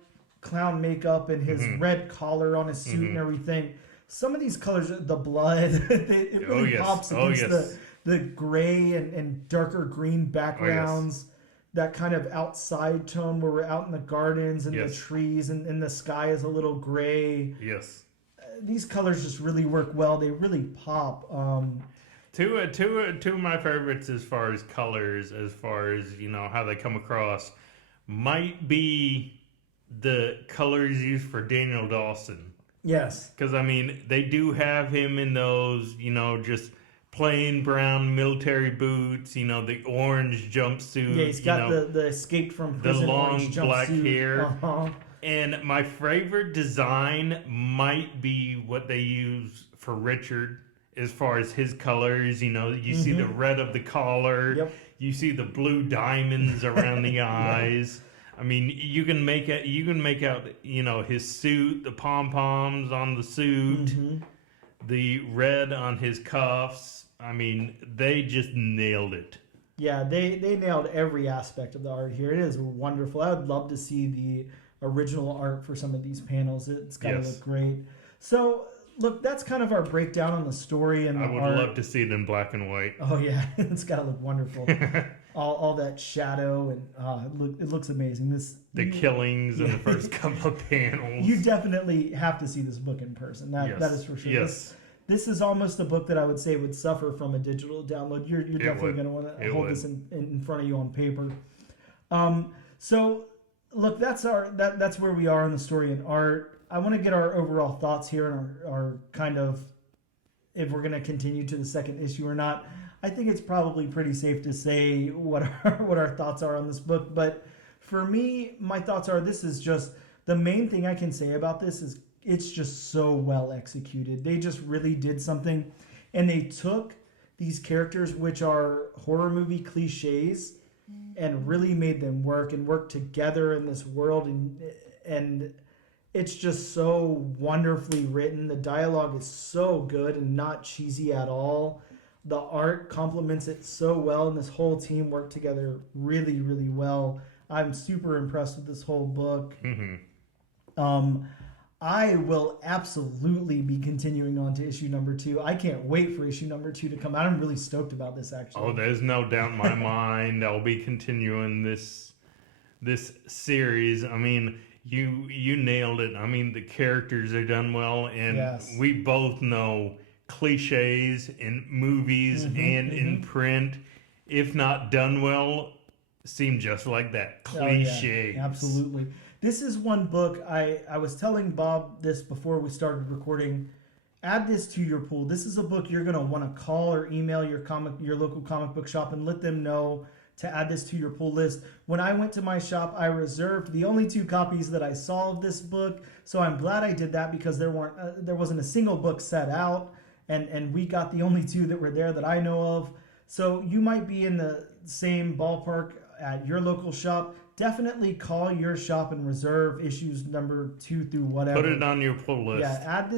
clown makeup and his red collar on his suit and everything. Some of these colors, the blood, it really pops against the gray and darker green backgrounds. That kind of outside tone where we're out in the gardens and the trees and the sky is a little gray. Yes. These colors just really work well. They really pop. Two of my favorites as far as colors, as far as, you know, how they come across, might be the colors used for Daniel Dawson. Yes. Because, I mean, they do have him in those, you know, just plain brown military boots, you know, the orange jumpsuit. Yeah, he's got the escaped from prison the long orange black jumpsuit. hair. And my favorite design might be what they use for Richard as far as his colors. You know, you see the red of the collar. Yep. You see the blue diamonds around the eyes. I mean, you can make out, you know, his suit, the pom-poms on the suit, the red on his cuffs. I mean, they just nailed it. Yeah, they nailed every aspect of the art here. It is wonderful. I would love to see the original art for some of these panels. It's got to look great. So, look, that's kind of our breakdown on the story and the art. I would love to see it in black and white. Oh, yeah. It's got to look wonderful. all that shadow, and it looks amazing. The killings in the first couple of panels. You definitely have to see this book in person. That is for sure. Yes. This is almost a book that I would say would suffer from a digital download. You're definitely going to want to hold this in front of you on paper. So, look, that's where we are in the story and art. I want to get our overall thoughts here and our kind of, if we're going to continue to the second issue or not. I think it's probably pretty safe to say what our thoughts are on this book. But for me, my thoughts are, this is just, the main thing I can say about this is it's just so well executed. They just really did something. And they took these characters, which are horror movie cliches, and really made them work and work together in this world. And it's just so wonderfully written. The dialogue is so good and not cheesy at all. The art complements it so well, and this whole team worked together really, really well. I'm super impressed with this whole book. I will absolutely be continuing on to issue number 2. I can't wait for issue number 2 to come out. I'm really stoked about this, actually. Oh, there's no doubt in my mind. I'll be continuing this this series. I mean, you nailed it. I mean, the characters are done well, and Yes. we both know cliches in movies and in print, if not done well, seem just like that. Cliches. Oh, yeah, absolutely. This is one book I was telling Bob this before we started recording. Add this to your pool. This is a book you're going to want to call or email your local comic book shop and let them know to add this to your pull list. When I went to my shop, I reserved the only 2 copies that I saw of this book. So I'm glad I did that because there wasn't a single book set out, and we got the only 2 that were there that I know of. So you might be in the same ballpark at your local shop. Definitely call your shop and reserve issues number 2 through whatever. Put it on your pull list. Yeah, add this